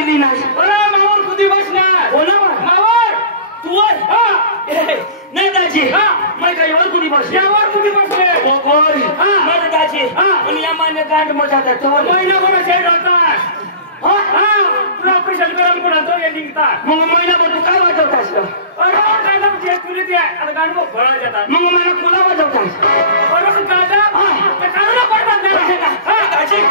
दिली नाही. अरे मावर कुठे बसणार? कोणावर? मावर तू वर? नाही दाजी. मैं काही वर कुठे बसले? यावर कुठे बसले? ओ बोल. माझं दाजी. पण या महिने गांड मजा जातो. महिनाभर शेड होतात. तुला ऑपरेशन करायला कोणाचं हे निघतात. मग महिनाभर तू काय वाजवतास? अरे काय म्हणजे तुला ते आता गांड मग फळा जातात. मग मला कुला वाजवतास? अरे दादा ते काढून पडतात ना. दाजी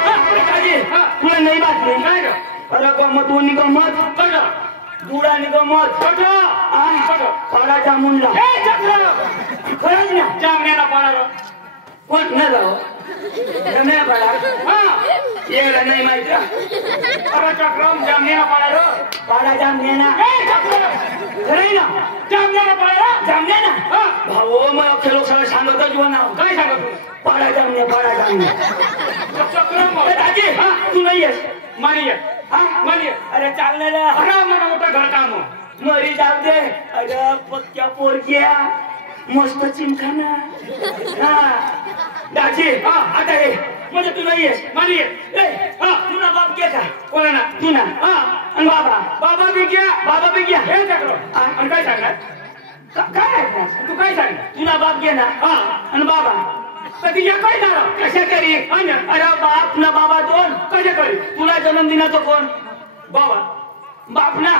दाजी तुला नाही बातमी काय रे? अरे गमत होणी गमत बघा दुरानी गमत खडा जामुनला खरंच ना जामण्याला पाळा कोण नाही जाऊ नाही पाडा येला नाही माहिती. अरे चक्रम जामण्याला पाळा पाडा जामनेना खरंय ना जामण्याला पाळा जामनेना भाऊ मग अख्खे लोक सगळं सांगतच व नाव काय सांगतो पाडा जामने पाडा जामने. चक्रम दाजी तू नाही येस मानिये मानिये. अरे चालणार अरे मला मोठा घर काम मरी जाऊ दे. अरे पक्क्या पोरक्या मस्त चिमखाना. दाजी आता हे म्हणजे तू नाही येस मानिये. तुला बाप घे का? कोणा ना तू ना आणि बाबा बाबा बी घ्या बाबा बी घ्या. हे चक्रम आणि काय सांगणार काय ऐकणार तू काय सांगणार? तुला बाप घे ना आणि बाबा तर तिच्या काय झालं कशा करी? अरे बाप ना बाबा दोन कशा करी? तुला जन्म दिना तो कोण? बाबा बाप ना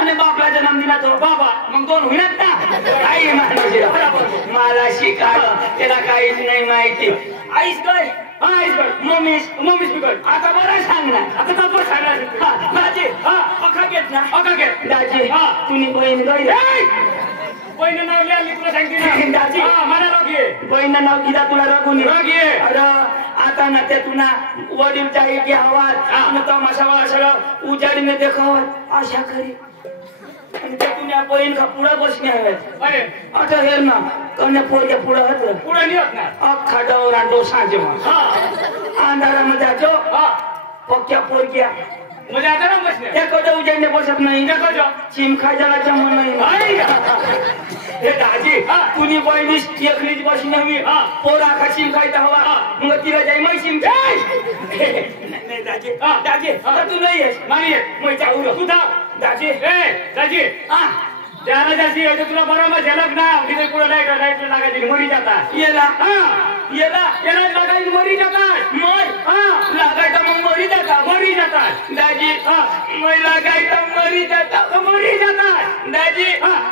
आणि बापला जन्म दिला तो बाबा. मग दोन होईनात ना. काही मला शिका त्याला काहीच नाही माहिती. आईस काय आईस काय मम्मीस मम्मीच बी काय आता बरं सांगणार. आता तर बस सांगणार दाजी अखा घेत ना अका घे दाजी तुम्ही बहीण गई पहिलं नाव लिहिली तुला सांगते ना दाजी मला राग ये बहीण नाव दिला तुला रघुनी राग ये. अरे आता ना ते तुला वडील चाहिए आवाज तमाशा सगळं उजाडीने देखावत आशा करी आणि ते तुला बहीण का पुढे बसणे आहेत. अरे आता हे ना कन्या पोरच्या पुढे होत पुढे नाही होत ना अख्खा डवरा डोसाचे अंधारामध्ये जातो पक्क्या पोरक्या म्हणजे आता ना बसणे एखाद्या उजाडणे बसत नाही. चिमखा जरा जमून नाही. हे दाजी तुझी बहिणी एकलीच बशी नव्ही पोरा खा चिमखायचा हवा मग तिला जाई मै चिमखाय. नाही दाजी दाजी तू नाही येस नाही मै जाऊ तू जा दाजी दाजी ज्याला जास्ती तुला बरोबर झालं ना तिथे पुढे लाईट लाईट लागायची मरी जातात. येला येला त्याला लागायची मरी जातात. मग लागायचा मग मरी जातात मरी जातात. दाजी मै लागायचा मरी जातात मरी जातात. दाजी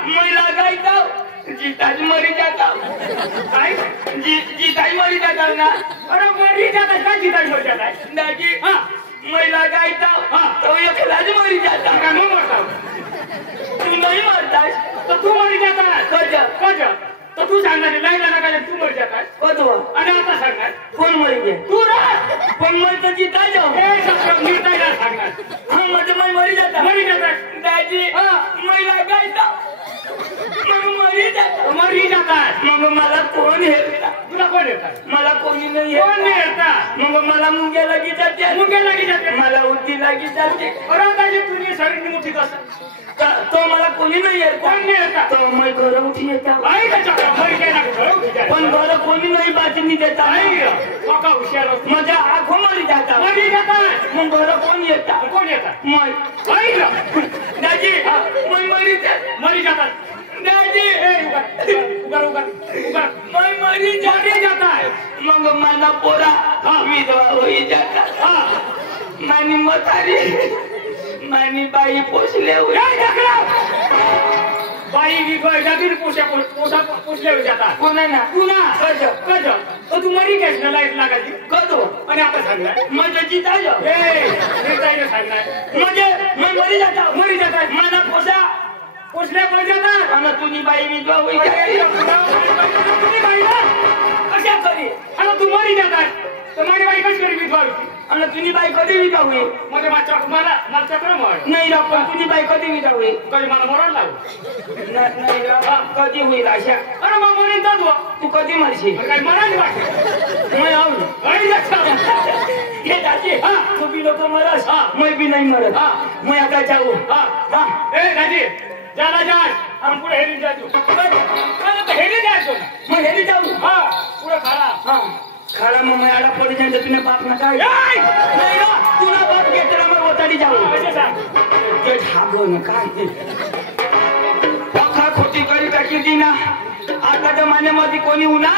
मै लागायचा जीताच मरी जातात. काय जीताच मरी जातात ना. अरे मरी जातात काय जिताय मरी जातात. दाजी मै लागायचा तो एकलाच मरी जातात. काय मग मरता तू नाही मरतास तर तू मरी जातात. कज कज तर तू सांगणार लाईला लागायला तू मरी जातात. कधो आणि आता सांगणार कोण मरी गे तू ना पण मै तर जीता जाऊ निर्णय सांगणार हा म्हणजे मै मरी जातात. मरी जातात. दाजी मै लागायचा मग मरी जातात. मरी जातात. मग मला कोण हेरता? तुला कोण येतात? मला कोणी नाही कोण नाही येतात. मग मला मुंग्या लागी जाते मुंग्या लागी जाते. मला उद्दी लागी जाते. अरे दाजी तुझी शरीर मोठीच असत तो मला कोणी नाही येत. कोण नाही येतात. तो मै घर उठी येतात पण घर कोणी नाही बातमी देता. हुशार माझ्या आखो मरी जातात. मरी जातात. मग घर कोण येतात? कोण येतात. मै दाजी मै मरी मरी जातात. दाजी उगार उगार उगार मै मरी जातात. मग मला पोरा विधवा होई जातात. मानी म्हातारी मानी बाई पोचले बाई विगीर पोचले जातात. कोणा ना पुन्हा कज कज तू मरी कॅश ना लाईट लागायची कधो आणि आता सांगणार माझं जिता जाऊ सांगणार म्हणजे मी मरी जाता मरी जातात. मला पोसा पोचल्या पण जातात. आणि तुझी बाई विधवा होई कशा करी आता तू मरी जातात तर माझी बाई कशी करी विधवा होती. आणि तुझी बाई कधी विधा होईल? म्हणजे मला चक्रम नाही रा पण तुझी बाई कधी विधा होईल? कधी मला मरण लागू नाही रा कधी होईल अशा? अरे मग म्हणून जातो तू कधी मरशील? काय मराठी वाटत मैं आऊ हे दाजी तू बी लोक मरस मैं बी नाही मरत. मैं आता जाऊ. दाजी ज्याला जा हम पुढे हेरी जातो. हेरी जायचो मग हेरी जाऊ. पुढे खाला खाला मग मैं आला पडी जायचं तुला बाप ना काय नाही तुला बाप घेतला मग ओताडी जाऊ. ना काय ते पक्का खोटी करी टाकी ती ना आता जमान्यामध्ये कोणी उन्हा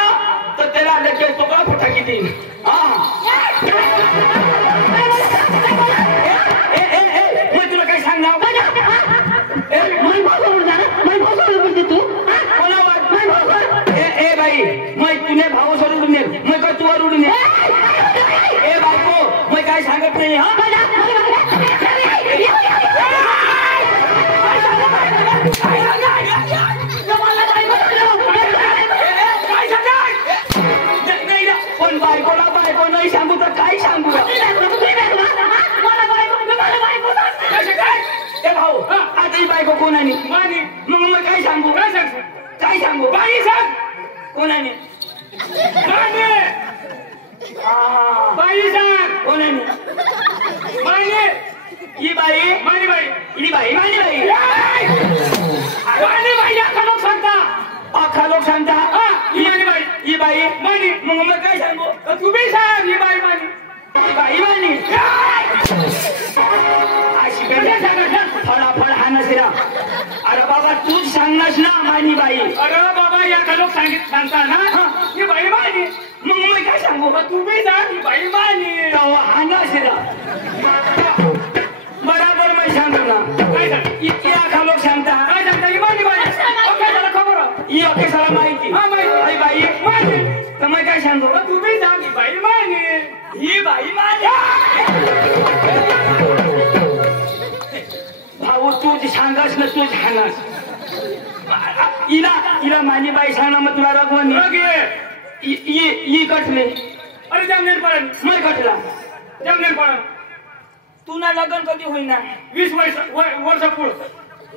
तर त्याला लगेच तुकडा फटाकी देईन मी तुला काय सांगणार तू ए बाई मग तुने भाव सोडून दे मग काय तुवर उडून ए बायको मग काय सांगत नाही हा पण बायकोला बायको नाही सांगू तर काय सांगू भाऊ आता ही बायको कोणाने मग काय सांगू काय सांगू बाई सांग कोणाने बाई सांग कोणाने ही बाई मानी बाई ही बाई मानी बाई मानी बाई अख्खा लोक सांगता ही बाई मानी मग काय सांगू तुम्ही सांग ही बाई मानी बाई मानी फळाफळ हा नसेरा अरे बाबा तूच सांगणार ना मानी बाई अरे बाबा या लोक सांगता ना ही बाई मानी मग मी काय सांगू तुम्ही सांग ही बाई मानी हा नसेरा बराबर मी सांगू ना काय सांग लोक सांगता काय सांगता ही मानी बाई खबर ही अखे सला माहिती बाई बाई मानी तर मग काय सांगू तुम्ही सांग ही बाई मानी ही बाई मानी भाऊ तूच सांगास ना तूच सांगास इला मानी बाई सांगणार मग तुला रघवणी कटले अरे जमनेर पडन मैं कटला जमनेर पडन तू ना लग्न कधी होईना 20 वर्ष पुढे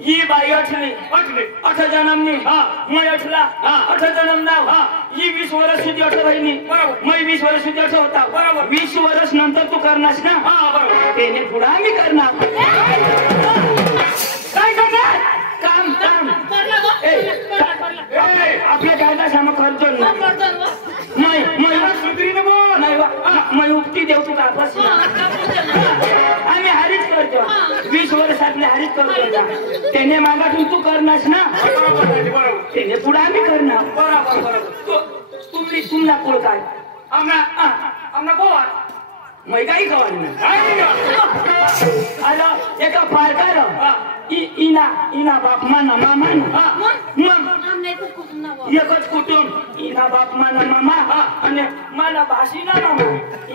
ही बाई अठ जन्मनी मैं अठला 8 जन्म नाव ही 20 वर्ष सुधी 8 बहिणी बरोबर मैं 20 वर्ष सुधी 8 होता बरोबर 20 वर्ष नंतर तू करणास ना बरोबर त्याने पुढे आम्ही करणार काय करणार काम आपल्या कायदा सामा करतो नाही मैं उपती देव तू कापस आम्ही हारीच करतो 20 वर्षातले हारीच करतो त्याने मागातून तू करणास ना त्याने पुढे आम्ही करणार बरोबर तुमला पुढे काय आमना बोवा मैं काही कवानी आलो एका फारकार इना बाप माना मामा एकच कुटुंब इना बाप माना मामा आणि माना भाषी ना मामा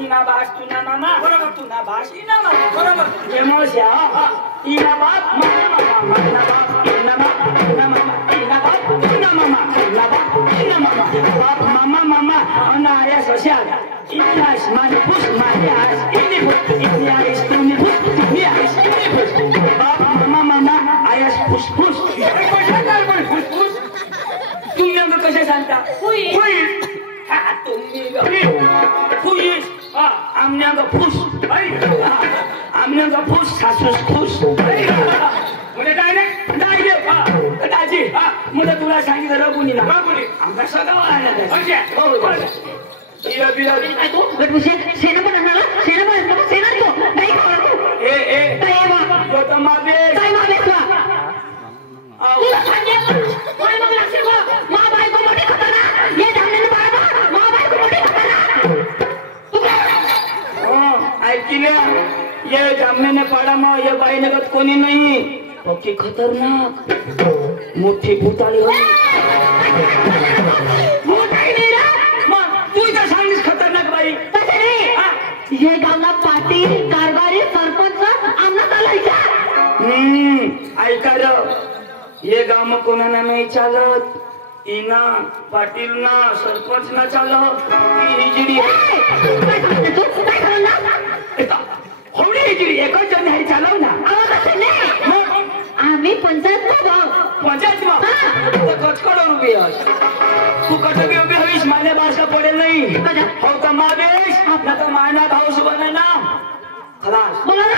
इना भाष तुना मामा बरोबर तुना भाषी ना मामा बरोबर एमोशा इना बाप माना मामा माना बाप इना मामा इना बाप तुना मामा इना बाप इना मामा बाप मामा मामा अना आया सोशल इतिहास माने पुस माने आज इतिहास तुम्ही पुस बाप मामा मामा आयास पुस पुस तुम्ही अंग कसे सांगता तुम्ही आमने अंग फुस आमने अंग फुस सासूस फुस म्हणजे डायरेक्ट दाजी मला तुला सांगितलं रघुनी ना आमचा सगळं आला ये जामने पाड़ा में ये बाई नगत कोणी नाही पक्की खतरनाक मोठी भूताळी तू इथं सांगलीस खतरनाक बाई हे गावला पाटील कारभारी सरपंच आमना चालायचा ऐका र हे गाव मग कोणाला नाही चालत इना पाटील ना सरपंच ना चालत हिजडी होडी हिजडी एकच जण हे चालव ना आम्ही पंचायत कचकडून उभी तू कटबी उभी हवीस माझ्या भाषा पडेल नाही हो का मावेश ना तर मायना भाऊस बने ना खलास बोला ना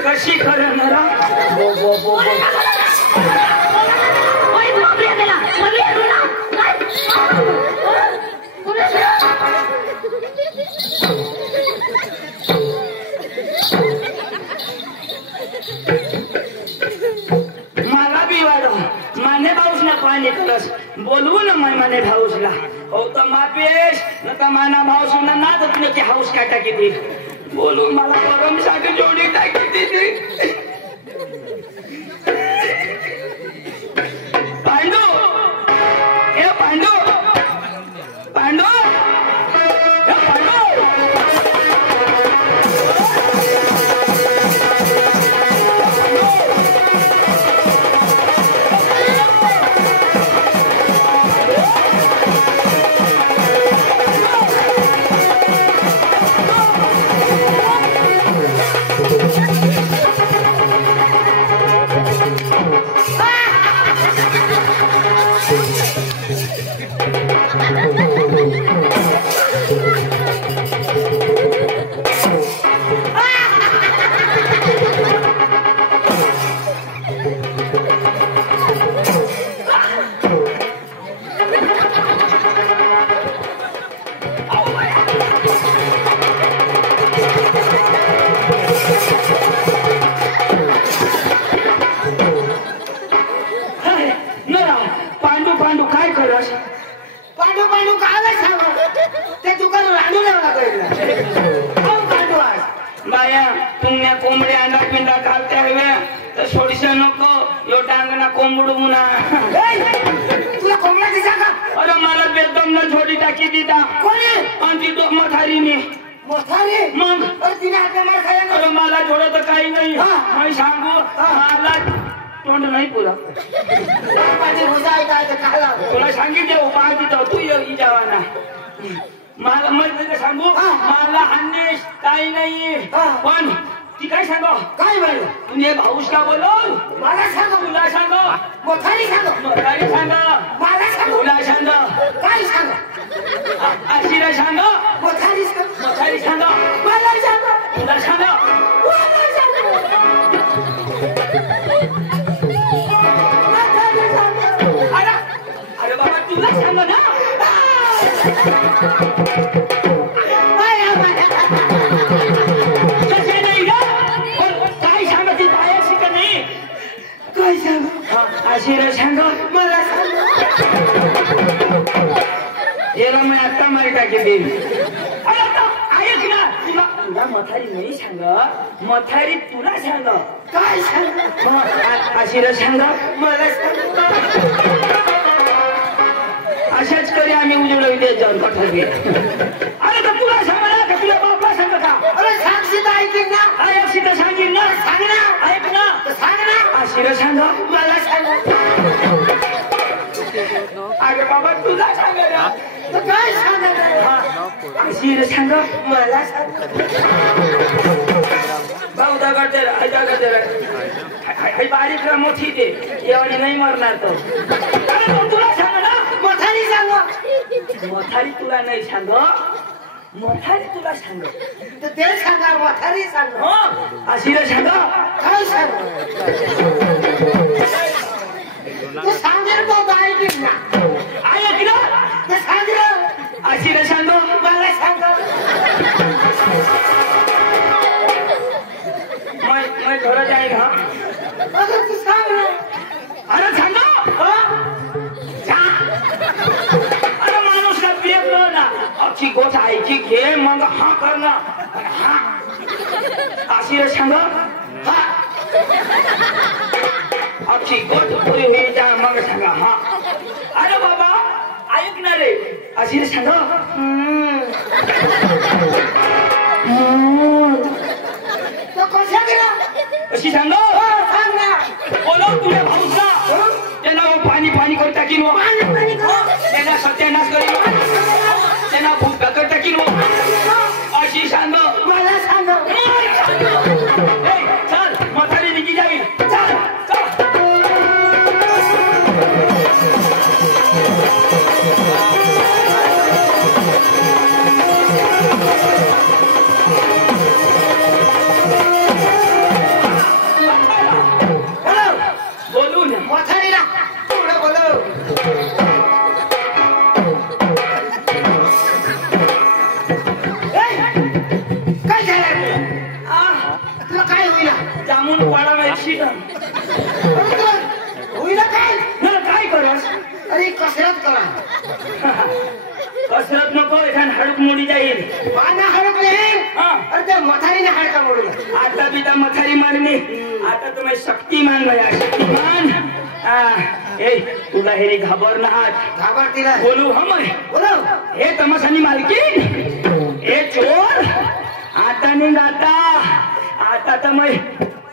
कशी खरं नरा मला बी वाढव माने भाऊसला पाणी कलस बोलवू ना माने भाऊसला हो तर मापेश न तर माना भाऊस ना तर की हाऊस काय टाकी ती बोलून मला गरम साठी जोडी टाकी ती पांडू ए पांडू पांडू ए पांडू तुला सांगितलं उभा तू जावा मला माहिती सांगू मला अन्वेष काही नाही पण ती काय सांग काय बोल तुम्ही भाऊसला बोलव मला सांग तुला सांग मोठारी सांग मोठारी सांग मला सांग तुला सांग काय सांग आशिरा सांग मोठारी सांग मोठारी सांग मला सांग तुला सांग अरे बाबा तुला सांग ना काय सांगते बायाशी का नाही काय सांग आशिरा सांग मला सांग याला मी आता मारी टाकेल ऐक ना तुला तुला मथारी नाही सांग मथारी तुला सांग काय सांग आशिरा सांग मला सांग अशाच करी आम्ही उजवलं विदेश जाऊन पठवली अरे तर तुला सांगा का तुला बापला सांग का अरे सांगशील ऐकेल ना ऐकशील तर सांगेल ना सांग ना ऐक ना सांग ना आशिरा सांग मला सांग अरे बाबा तुला सांग ना काय सांग आशिरा सांग मला सांग भाऊ दगड बारीक मोठी ते एवढी नाही मरणार तो तुला सांग ना मथारी सांग मथारी तुला नाही सांग मथारी तुला सांग तर ते सांगा मथारी सांग आशिरा सांग काय सांग ते सांगेल बाबा ऐक ना ऐक ना ते सांगेल आशिरा सांग मला सांग मैं थोड़ा जाएगा अरे तू सांग अरे सांग अरे माणूस का पेपलो ना अक्षी गोष्ट ऐकी घे मग हा कर ना हा आशिरा सांग हा अक्षी गोष्ट पुरी होई जा मग सांग हा अरे बाबा ऐक ना रे आशिरा सांग तो कशा गेला अशी सांग सांग ना बोलव तुझ्या भाऊचा त्यांना पाणी पाणी करून टाकीन त्यांना सत्यानाश करीन त्यांना भूत कर टाकीन अशी सांग मला सांग चल म्हातारी निघी जाईल चल चल काय झालं तुला काय होईना जामून पाडा नाही होईना काय मला काय करस अरे कसरत करा कसरत नको एखाद हाडूक मोडी जाईल पाना हडकले अरे त्या मथारीने हाडका मोडून आता बिता मथारी मारणे आता तुम्ही शक्तिमान गया शक्तिमान ए तुला हे घाबर ना हात घाबर तिला बोलू हम बोलो हे तमाशानी मालकीन हे चोर आता निघ आता तर मैं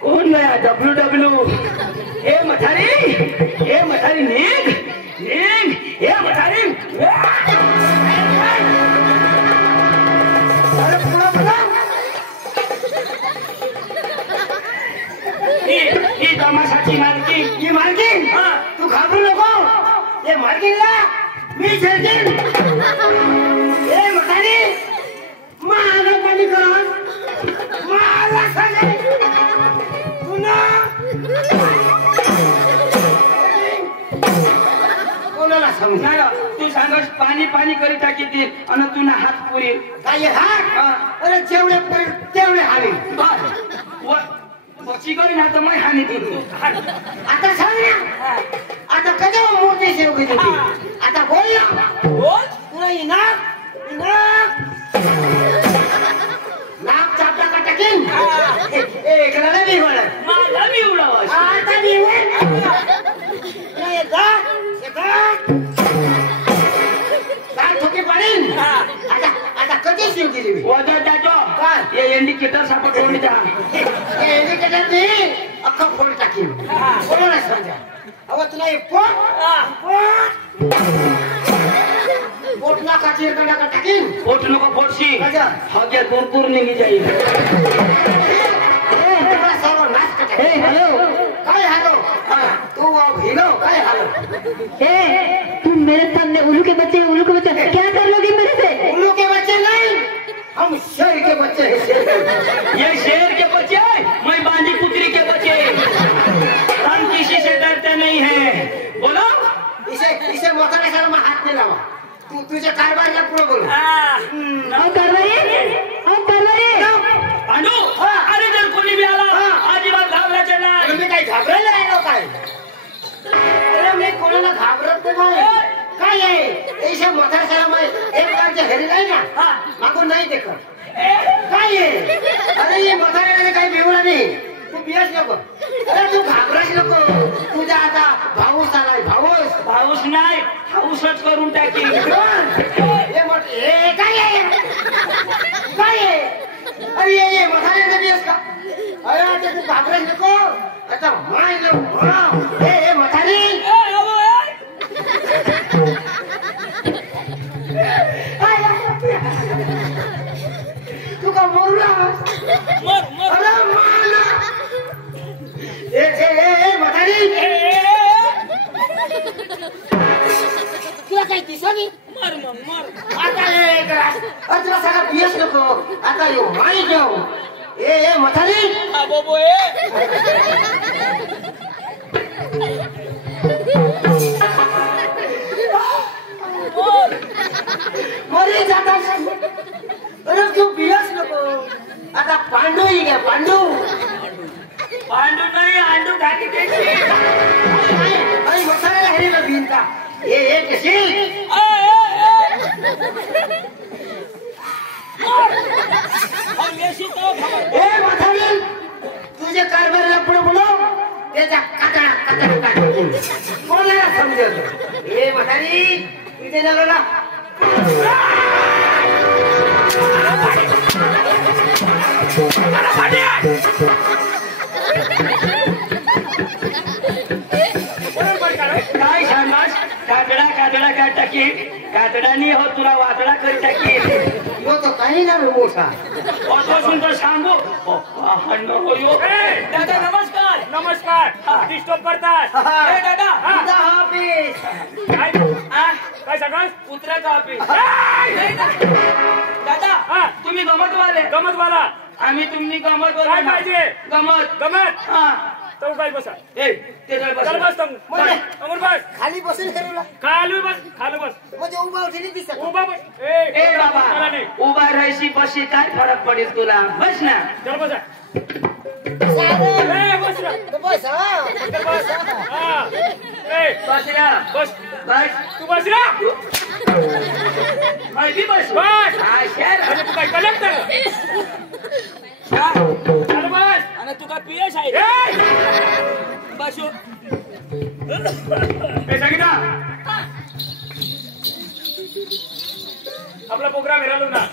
कोण गया डब्ल्यू हे मथारी निघ हे मथारी अरे पुढं बोला ही तमाशाची मालकी ही मालकीन तू घाबरू नको हे मालकीनला मी छेडीन हे मथारी मला पाणी करा मला सांगे पुन्हा कोणाला सांगू तू सांगस पाणी करी टाकीतील आणि तुला हात पुरी काय हात अरे जेवढे तेवढे हावे बची गई ना तर मैं हानी तुझी आता सांग ना आता कधी मोठी शेव घेतली आता बोल ना बोल तुला इनाक नाक चापटा का टाकीन इकडे नाही बोलत मला मी उडावस आता निवड काय ठोके पाडीन आता कधी शेव केली मी वजन टाको ये इंडिकेटर सापड कोणी जा इंडिकेटर नाही अख्खा फोन टाकीन कोणाला समजा अहो तुला एक पोट ना काचीर का टाकीन पोट नको पोटशी अच्छा. हगे दूर निघी जाईल सर्व नाश का हे हेलो काय हालो तू अब हिलो काय हालो हे तुम मेरे सामने उल्लू के बच्चे क्या कर लोगे मेरे से उल्लू के बच्चे नहीं हम शेर के बच्चे हैं शेर ये शेर के बच्चे मैं बांदी पुत्री के बच्चे हम किसी से डरते नहीं हैं बोलो इसे मोताने सारा में हाथ नहीं लावा तू तुझे कारभार का पुरो बोलो हम करवाइए पांडू अरे जर कोणी बी आला अजिबात घाबरायचं नाही मी काय घाबरायला राहिलो काय अरे मी कोणाला घाबरत नाही काय आहे इसे मोताने सारा में एक बार जो हेरी नाही ना मागो नाही देखत काय आहे अरे ये मोताने काही बेवडा नाही तू बियास नको अरे तू घाबरायच नको तुझा आता भाऊस आलाय भाऊस नाही हाऊसच करून टाकी हे काय आहे काय आहे अरे ये मथारे बियास का अरे आता तू घाबरायच नको आता माय लो हे मथारी तू का मोरला अरे माना मथारी तुला काही दिसली आता अरे तुला सगळा पियस नको आता येऊ माई घेऊ ए मथारी मरे जाता अरे तू पियस नको आता पांडू ही घ्या पांडू नाही अंडू ढाकी द्यायची अरे मथारीला हेरीला भिनता ए कशी ए मथारी तुझे कारभारीला पुढे बोलो त्याचा काटा कोणाला समजत ए मथारी तुझे नगरला काय सांगास कातडा काय टाकी कातडानी हो तुला वातडा करी टाकी यो तो काही ना रे मोठा अतो सुंदर सांगू दादा नमस्कार डिस्टर्ब करतात दादा ऑफिस काय सांगाल कुत्र्याचा ऑफिस दादा तुम्ही गमतवाले गमत वाला आम्ही तुम्ही गमत काय पाहिजे गमत गमत तो काय बसा ए ते काय चल बस तू म्हणजे? अमर बस खाली बसून हेरूला खाली बस म्हणजे उभा उठली दिसत उभा बस ए चला बाबा नाही उभा राहायची बशी काय फरक पडेल तुला बस ना चल बसा साधं. बस ना तो बस हा फक्त बस हा. हा बस ना बस बस तू बस ना माहिती बस बस हा शेर म्हणजे तू काय कलेक्टर चल बस आणि तू काय पीएस आहे बस हे सांगितलं आपला प्रोग्राम हेरालो ना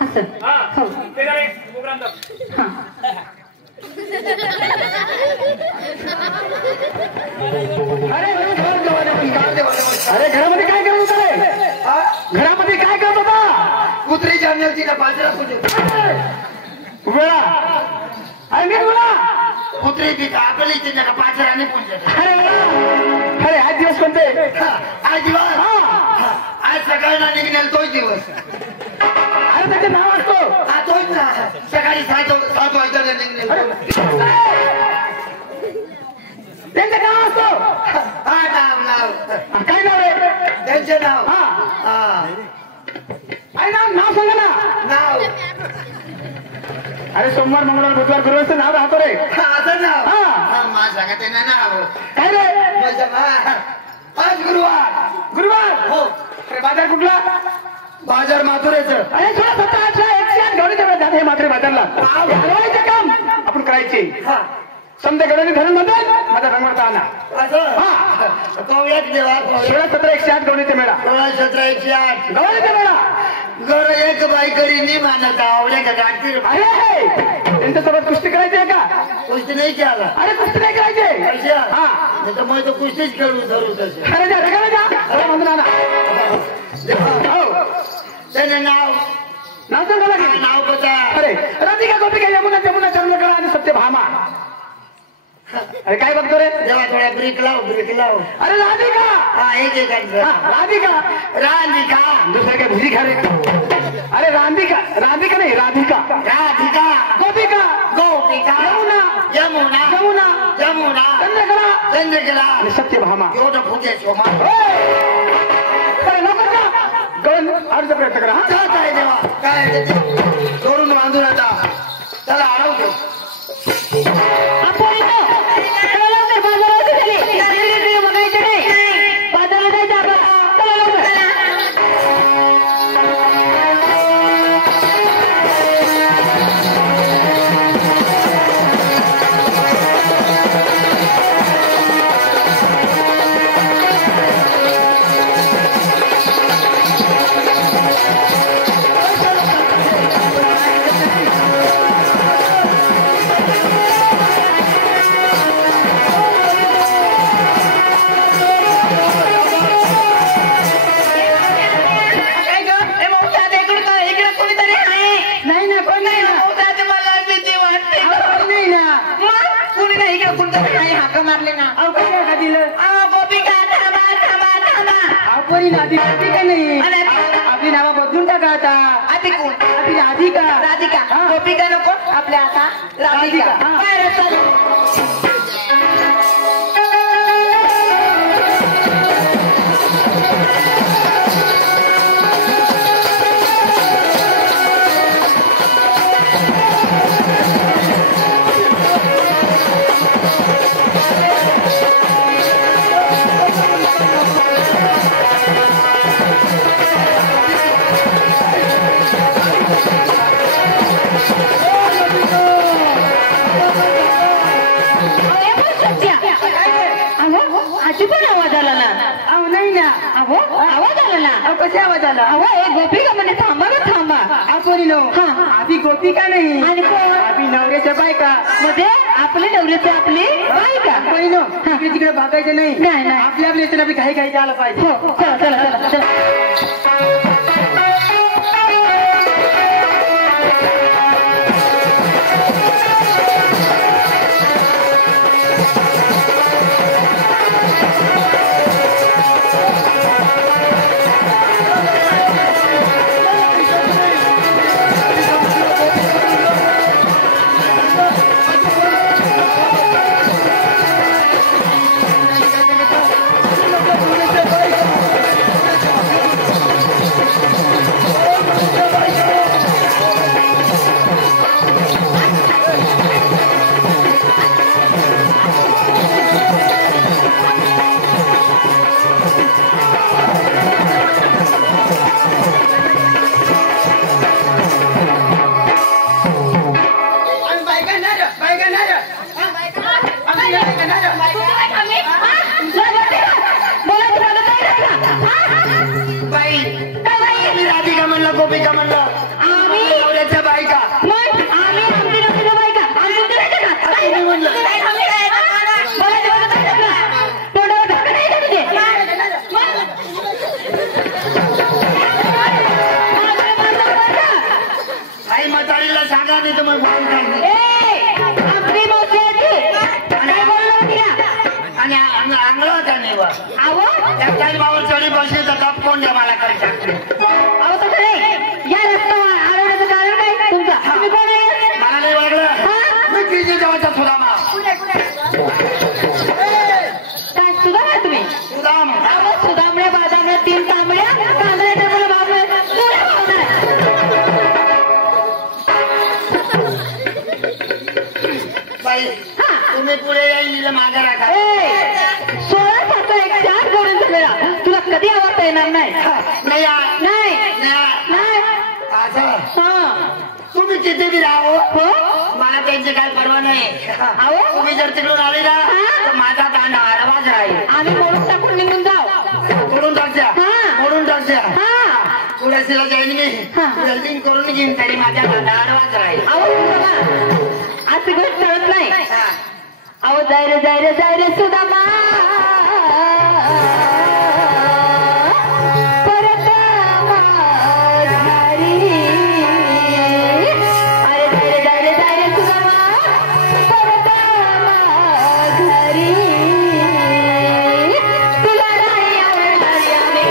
असं हा हो ते जरा प्रोग्राम दाखव हा अरे घरामध्ये काय करत होता रे घरामध्ये काय करत होता कुत्री जाणली तिला बाजरा तुझे वेळा अरे नीट बोला कुत्री ती आपली तिला बाजराने पुंजत अरे वेळा अरे आज दिवस कोणते आज दिवस आज सकाळला निघणार तोच दिवस अरे त्याचं नाव असतो हा तोच ना सकाळी 7 वाजता निघणार त्यांचं नाव असतो हा नाव काय नाव रे त्यांचं नाव हा हा अरे नाव सांगा ना नाव अरे सोमवार मंगळवार बुधवार गुरुवारचं नाव राहतो रे असं नाव हा. हा मला सांगा ते नाव काय रे माझं आज गुरुवार गुरुवार हो अरे बाजार कुठला बाजार माथुरेचं अरे 16, 17, 18, 108 गवळी तेवढे जाते मात्र बाजारला हलवायचं काम आपण करायचे हा समजा गडवली धरण म्हणतात माझा रंगवरचा आणा असं हा कवळ्यात देवा 16, 17, 108 गवळीचा मेळा 16, 17, 108 गवळीचा मेळा घर एक बाईकरी नाही मानत आवड्या का गाठी अरे त्यांच्यासोबत कुस्ती करायची आहे का कुस्ती नाही केला अरे कुस्ती नाही करायची अच्छा हा नाही तर मग तो कुस्तीच खेळू धरू तसे अरे जा ढगाला जा अरे म्हणून आणा हो त्याने नाव नाव सांगा काय लागेल नाव बता अरे राधिका गोपिका यमुना जमुना चंद्रकला आणि सत्यभामा अरे काय बघतो रे देवा थोड्या ब्रेक लाव अरे राधिका हा एक हा, राधिका राधिका दुसऱ्या काय भुजी खा रे अरे राधिका नाही राधिका राधिका गोपिका गोपिका यमुना यमुना यमुना चंद्रकला आणि चंद्रकला सत्यभामा एवढं फुटे सोमा अरे नको का गळून अर्ज प्रयत्न करा हा काय देवा काय सोडून बांधून आता त्याला अडवतो आपण चला लवकर बाजारात झाली बघायचं नाही बाजारात जायचं आपण चला लवकर नाही ना कोण नाही ना कोणी नाही ना कोणी नाही का कोणतं नाही हाका मारले ना अहो काय का दिलं अहो कोणी नादी का नाही आपली नावं बदलून टाका आता आपली राधिका गोपिका नको आपल्या आता राधिका हा. बाहेर चल. अशी पण आवाज आला ना अहो नाही ना अहो आवाज आला ना अहो कशी आवाज आला अहो एक गोपिका म्हणजे थांबा ना थांबा आपण आधी गोपिका नाही आणि आधी नवऱ्याच्या बायका म्हणजे आपले नवऱ्याचे आपली बायका पहिलं तिकडे बघायचं नाही नाही आपल्या आपल्या आपली काही काही आलं पाहिजे हो चला चला चला चला सांगा नाही तर मग बोलून सांगते. आपली मावशी काय बोललो तिला आणि अंगला होता नाही बा आहो त्याच बाबा चढी बसले तर कप कोण द्या मला करी टाकते. अहो तसं नाही या रस्त्यावर आरवण्याचं कारण काय तुमचा तुम्ही कोण आहे मला नाही वागलं मी तिथे जवळचा सुदामा. काय सुधारा तुम्ही सुदाम अहो सुदामड्या बादामड्या 3 तांबड्या कांदळ्याच्या मुलं बाबा बाई तुम्ही पुढे येईल मागे राखा. 16-7-1-4 करून झालेला तुला कधी आवडता येणार नाही नाही नाही नाही असं हा तुम्ही तिथे बी राहो हो मला त्यांची काय परवा नाही. अहो तुम्ही जर तिकडून आले ना तर माझा दांडा आडवाच राहील. आम्ही मोडून टाकून निघून जाऊ मोडून टाकच्या मोडून टाकच्या हा पुढे जाईन मी जल्दी करून घेईन तरी माझ्या दांडा आडवाच राहील. अहो अशी गोष्ट कळत नाही अहो जाय रे सुदामा परत माघारी. अरे जाय रे सुदामा परत माघारी. तुला नाही आवडणारी आम्ही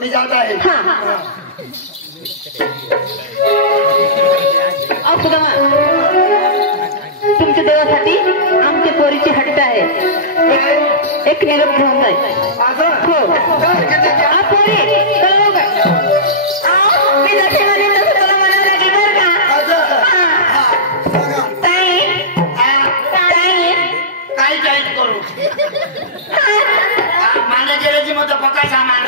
मी जात आहे. तुमच्या देवासाठी आमच्या पोरीची हट्ट आहे एक निरोप घेऊन जाईल. हो पोरी मी दक्षिणाने तसं तुला म्हणावं लागेल बरं का काही काहीच करू माने गेल्याची मग पक्का सामान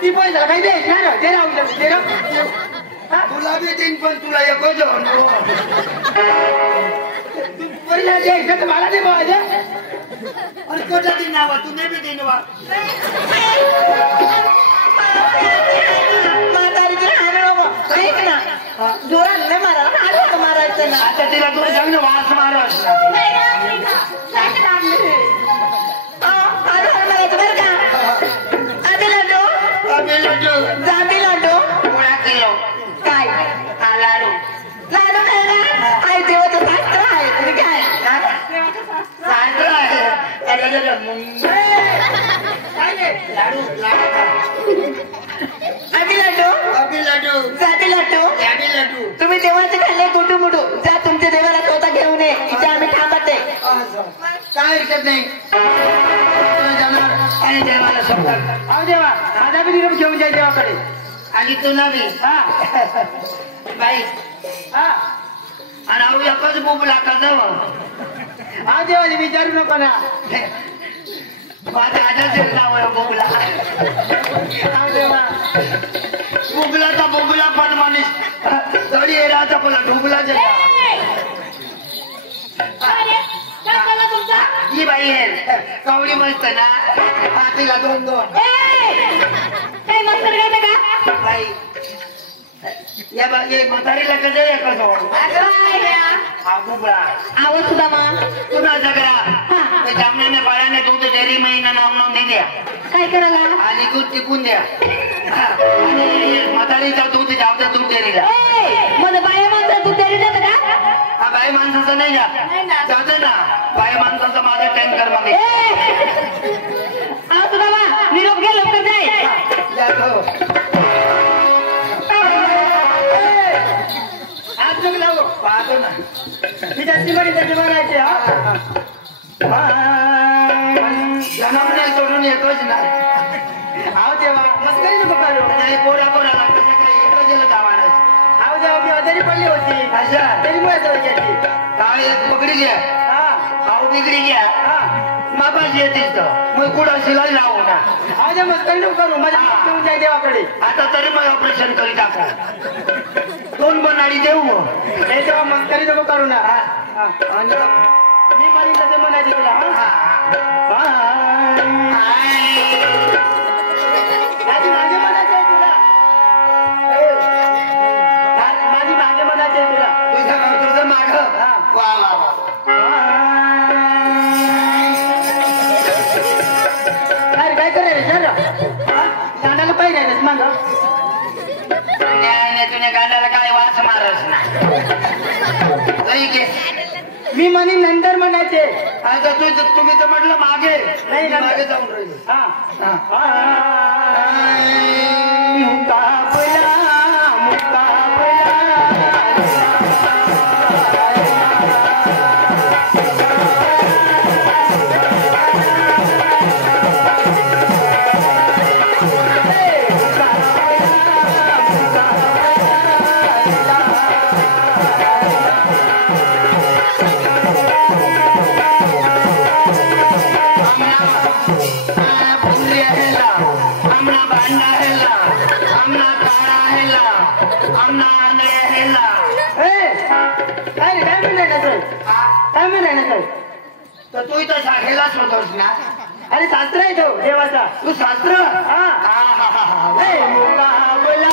ती पैसा काही द्यायची तुला बी देईन पण तुला एक पहिला द्यायचं तर मला नाही बाबा अरे कोणता दिन नावा तू नाही बी देईन वा जोरात नाही मारा मारायचं ना आता तिला तू सांग ना वास मारस काय लाडू लाडू आई देवाचं शास्त्र आहे तुम्ही काय लाडू लाडू तुम्ही देवाचे खाल्ले कुटू मुटू जा तुमच्या देवाला स्वतः घेऊन ये इथे आम्ही थांबत आहे काय हरकत नाही जाणार आणि देवाला स्वतः अहो देवा माझा बी निरोप घेऊन जाईल देवाकडे आणि तू नवी बाई हा आणि एकच बुबला का जावं हा देवाने विचारू नको ना माझ्या आजाचं नाव आहे बोगला हा देवा बोगलाचा बोगला पण माणूस तरी एराचा पण ढोगलाचे ही बाई आहे कावडी मस्त ना हातीला 2-2 बाई या बागे म्हातारीला कसं आहे कसं हा बुगळा आवाज सुद्धा मा तुला सगळा ते जामण्याने बाळाने दूध डेअरी महिना नाव दे द्या काय करायला आणि दूध टिकून द्या आणि म्हातारीचा दूध जावतं दूध डेअरीला मला बाया माणसं तू तरी जात का हा बाई माणसाचं नाही जातं ना बाई माणसाचं माझा टँकर मध्ये आवाज सुद्धा मा निरोप घे लवकर जाय आज चुक लावू पाहतो ना मी त्याची म्हणायची जनावरे सोडून एकच ना आव देवा मस्त काही नको करू नाही पोरा पोराला कसं काही एकच गावाला आव देवा मी आजारी पडली होती अच्छा त्याच्यामुळे जायची काय एक पकडी घ्या हा भाऊ बिगडी घ्या हा मापास येतील तर मग कुठं शिलाई लावू ना आव देवा मस्त काही नको करू माझ्या घेऊन जाय देवाकडे आता तरी मग ऑपरेशन करी टाका 2 बनाडी देऊ मग हे तेव्हा मस्करी नको करू ना आणि मी पण तसे म्हणायचे तुला माझी मागे म्हणायचे तुला माझी मागे म्हणायचे तुला तुझं माग वा वा अरे काय करायला गाण्याला पाहिजे माग तुझ्या गाण्याला काय वाच मारस ना मी म्हणे नंतर म्हणायचे आता तुम्ही तर म्हटलं मागे नाही मागे जाऊन राहिले तर तू इथं शाखेलाच होतोस ना अरे शास्त्र आहे तो देवाचा तू शास्त्र मुकाबला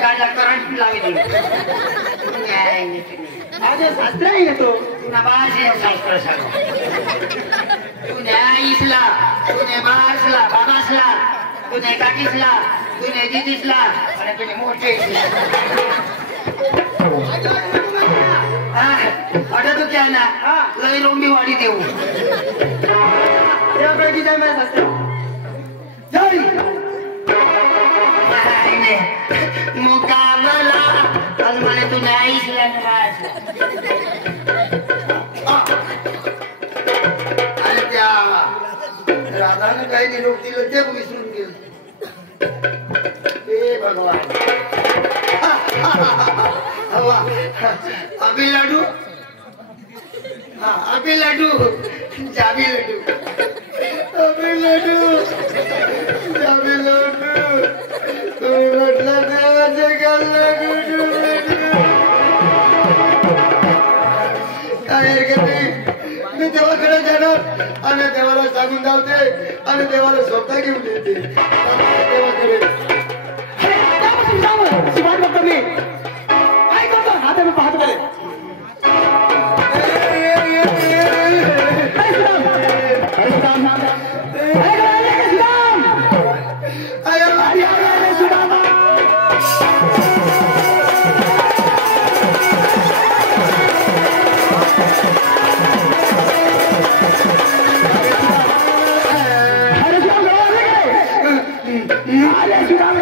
गाडीला करंट लावी शास्त्र आहे ना तो शास्त्र सांग तुने आईसला तुने बासला बाबासला तुने काकीसला तुने दिदीसला आणि तुने मोठे अडा तू क्या ना लई रोंबी वाडी देऊ देवाकडे जय मला शास्त्र मुकाबला आज म्हणे तू नाहीसला आणि त्या राधाने काही निरोप दिलं ते विसरून गेलं हे भगवान अभी लाडू अभी लाडू जाबी लाडू अभी लाडू जाबी लाडू म्हटलं देवाचे काय मी देवाकडे जाणार आणि देवाला सांगून धावते आणि देवाला स्वतः घेऊन येते देवाकडे शिवाय बघतो मी काय करतो आता मी पाहतो बरे Thank you. आल्याची राम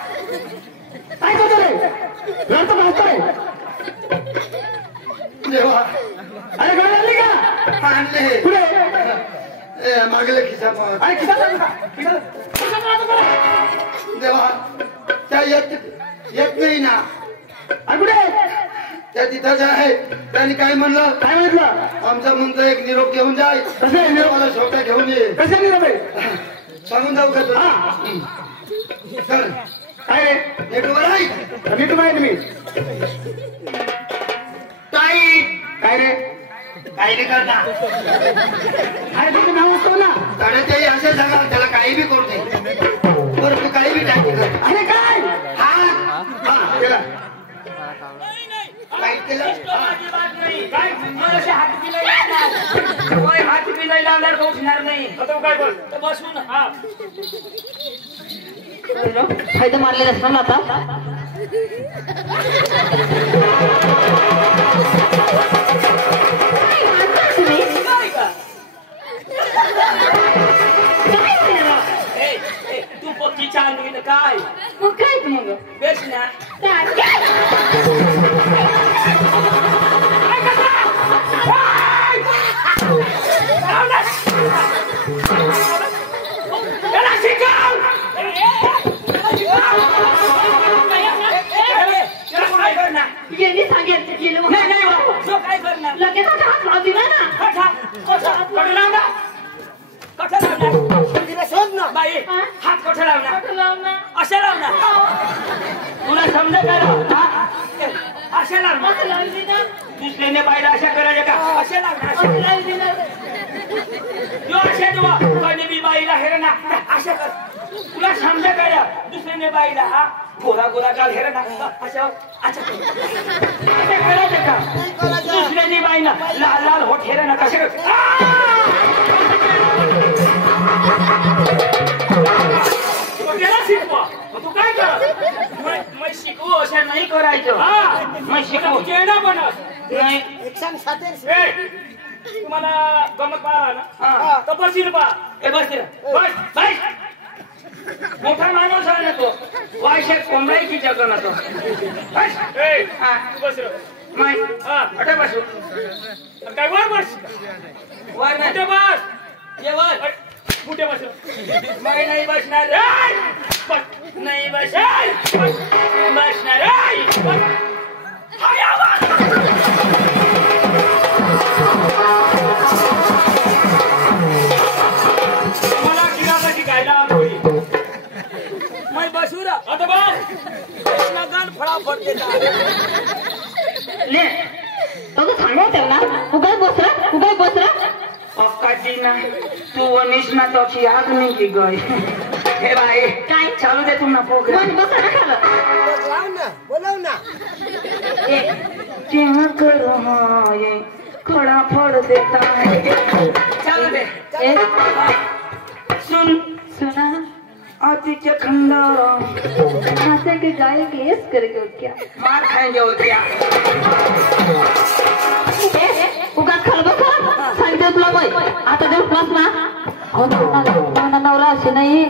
काय करतो रे रडतो भागतोय देवा अरे गाडी आणली का आणले पुढे मागले खिसा पाहत अरे खिसा देवा त्या येत नाही ना अरे कुठे त्या तिथंच आहे त्यांनी काय म्हणलं काय म्हटलं आमचा मुलगा एक निरोप घेऊन जाय कसं आहे निरोप? मला छोटा घेऊन ये कसं निरोप आहे सांगून जाऊ का तुला चल काय रे नीट उभं राह. नीट माहिती मी ताई काय रे काही नाही करणार अरे तुझं नाव असतो ना त्याने ते असं सांगा त्याला काही बी करू दे बरं तू काही बी टाकी कर अरे काय हा केला काही केलं काय मला असे हात बी नाही लावणार. होय, हात बी नाही लावणार बसणार नाही आता काय बोल तर बसून हा फायदा मारलेला असणार ना आता तुम्ही काय का काय केलं? ए, ए, तू पक्की चांदली तर काय मग काय मग बेस ना त्याला शिकव काय करणार यांनी सांगितलं गेलं नाही नाही हो. तो काय करणार लगेच आता हात लावू दिला ना कठं लावणार कठं लावणार तिला शोध ना बाई हा? हात कठं लावणार हात लावणार. असे लावणार तुला समजा काय असे लावणार हात लावू दिला. दुसऱ्याने पाहिलं अशा करायच्या का असे लावणार हात लावू दिला. तू असे तू कधी बी बाईला हेर ना अशा कर तुला समजा काय दुसऱ्याने बाईला हा गोरा गोरा काल हेर ना अशा अच्छा करायचं का दुसऱ्याने बाईना लाल लाल होठ हेर ना कसे शिकवा तू काय कर मग शिकवू अशा नाही करायचं हा मग शिकवू केना बनस नाही तुम्हाला गमत पाहा ना हा तर बसील पा ए बस रे. बस बस मोठा माणूस आहे ना तो वायशात कोंबड्याची जगन ना तो बस ए हा तू बस रे माय हा अटे बसू काय वर बस वर कुठे नाही बस ये वर कुठे बस रे मैं नाही बसणार बस नाही बस बस बसणार मला गिराला शिकायला आवडली मैं बसू रा आता बस लगन फटाफट देता ले तो सांगव त्यांना उगाच बसरा अक्काची ना तू वनिश ना तो आग नहीं की गई हे भाई काय चालू दे तुम ना प्रोग्राम मन बसरा खाला लाव ना बोलव ना क्या करो हाँ ये खड़ा फड़ देता है चालू दे ए सुन सुना आती के खंडा हाथे के गाय के ऐस करेंगे क्या मार खाएंगे और क्या उगाच खाल बसा सांगते तुला बाई आता देव प्लस ना हो ना नवरा असे नाही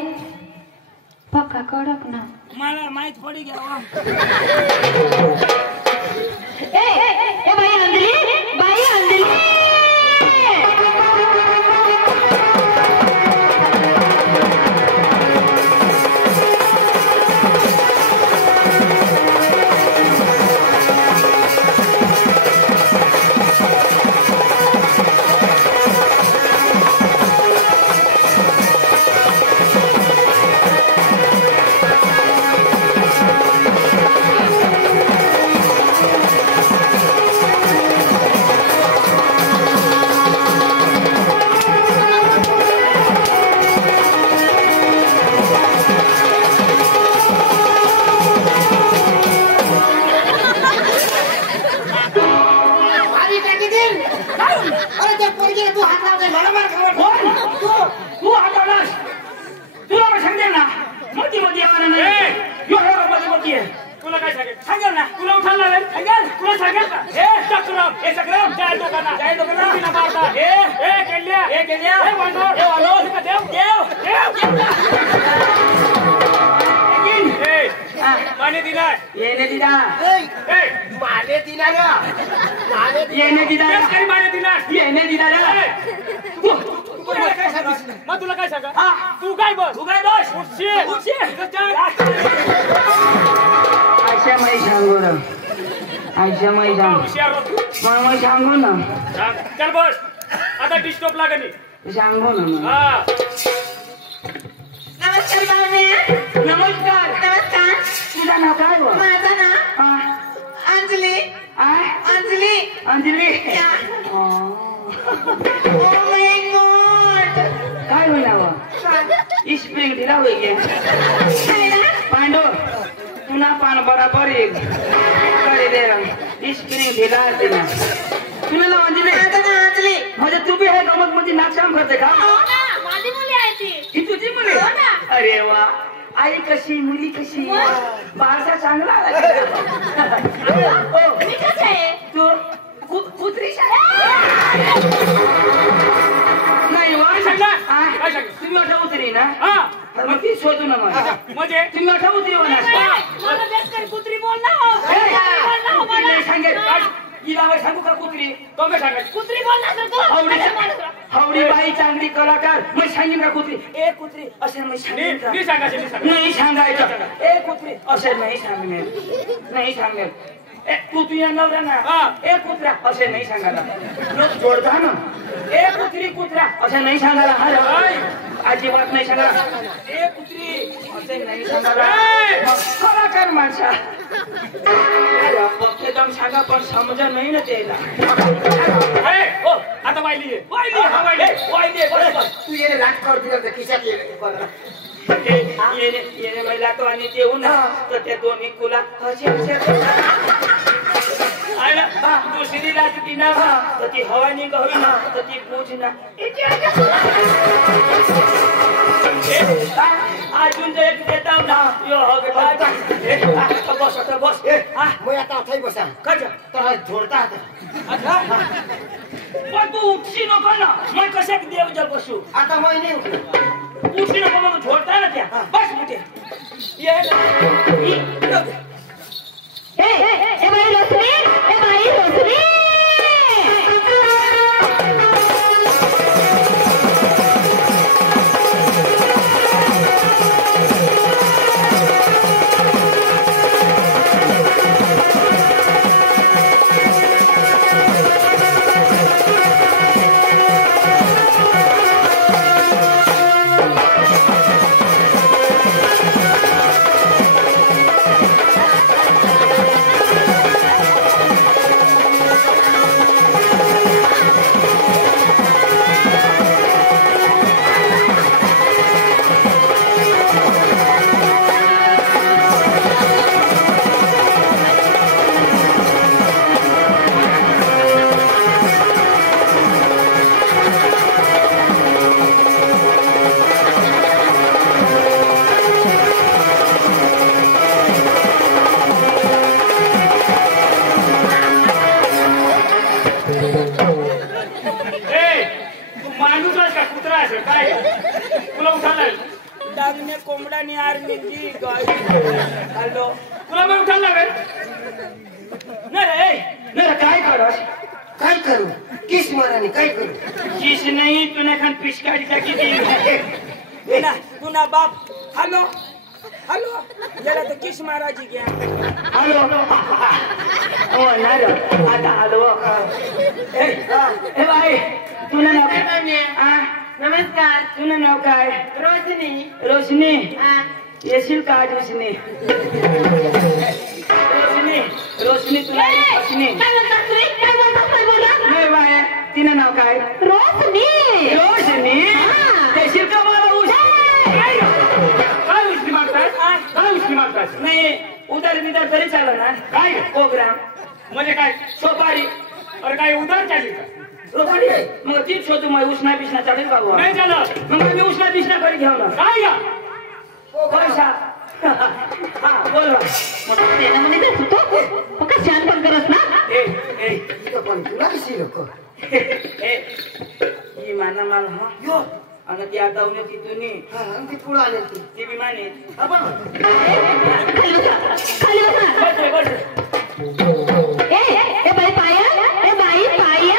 पक्का कडक ना मला माहित पडी गया ए बाई अंजली अरे त्या पोरगीला तू हात लावतोय मला मार खावा तू हटवलास तुला पण सांगेल ना मोठी मोठी आवाज नाही एवढं मोठी आहे तुला काय सांगेल सांगेल ना तुला उठायला लागेल सांगेल तुला सांगेल का हे चक्रम हे चक्रम चार ना जाय लोक ना मारता ए केल्या ए वांडो देव माने दिना येणे दिदा माने दिना रे माने येणे दिदा काही माने दिना येणे दिदा तुला काय सांगा मग तुला काय सांगा तू काय बस उठशी आयशा माई सांगू ना आयशा माई सांगू ना चल बस आता डिस्टर्ब लागणी सांगू ना हा नमस्कार पाहुणे नमस्कार नमस्कार तुझं नाव काय बा माझं नाव Anjali Anjali Anjali oh my god काय होईल नाव स्प्रिंग दिला होईल पांडू पुन्हा पान बराबर एक करे दे स्प्रिंग दिला तिला तुला नाव अंजली अंजली म्हणजे तू बी हे गमत मध्ये नाचकाम करते का माझी मुली आहे ती तुझी मुली अरे वा आई कशी मुली कशी बाळसा चांगला मी कसं आहे तू कुत्री नाही वा तुम्ही मोठा उतरी ना मग ती शोधू ना म्हणजे तुम्ही मोठा उतरी मला कुत्री बोल ना सांगेल हिला सांगू का कुत्री तो काय सांगायचं कुत्री बोल ना हावडी बाई चांगली कलाकार मग सांगेन का कुत्री ए कुत्री असे मी सांगेन का नाही सांगायचं ए कुत्री असे नाही सांगणार नाही सांगेल ए तू तुझ्या नवरा ना ए कुत्रा असे नाही सांगायला लोक जोडता ना ए कुत्री कुत्रा असे नाही सांगायला हा अजिबात नाही सांगायला ए कुत्री असे नाही सांगायला कलाकार माणसा एकदम सांगा पण समजा नाही ना त्याला आता वाहिली तू ये राग करते खिशात येणे महिला तो आणि जेवून तर त्या दोन्ही कुला दुसरी लागती ना तर ती हवा निघावी ना तर ती पूछ ना अजून जर एक देता ना बस आता बस मग आता अथाई बसा कच तर झोडता पण तू उठशी नको ना मग कशात देव जर बसू आता मग नाही उठलो उठशी नको मग झोडता ना त्या बस मुठे बाई रोसरी कोंबड्याने आरली हॅलो तुला मग उठायला लागेल नाही काय करस काय करू किस माराने काय करू किस नाही तुला खान पिचकारी टाकी दिली तुना बाप हॅलो हॅलो जरा तो किस मारायची घ्या हॅलो हो नाही आता हॅलो हे बाई तुला नाव नमस्कार तुझं नाव काय रोशनी रोशनी येशील का रोशनी रोशनी रोशनी तुला रोशनी नाही बाय तिनं नाव काय रोशनी रोशनी येशील का मला काय उष्णी मागताय नाही उदर बिदर तरी चाललं ना काय प्रोग्राम म्हणजे काय सोपारी अरे काय उधार चालली का सोपारी मग तीच शोधू मग उष्णा बिष्णा चालेल बाबू नाही चालत मग मी उष्णा बिष्णा करी घेऊ ना काय या पैसा हा बोल छान पण करस ना पण तुला कशी लोक ही माना माल हा यो आणि ती आता उन्हे तिथून हा ते पुढे आले ते ती बी माने आपण खाली बसा. बस बस ए बाई पायल, ए बाई पायल.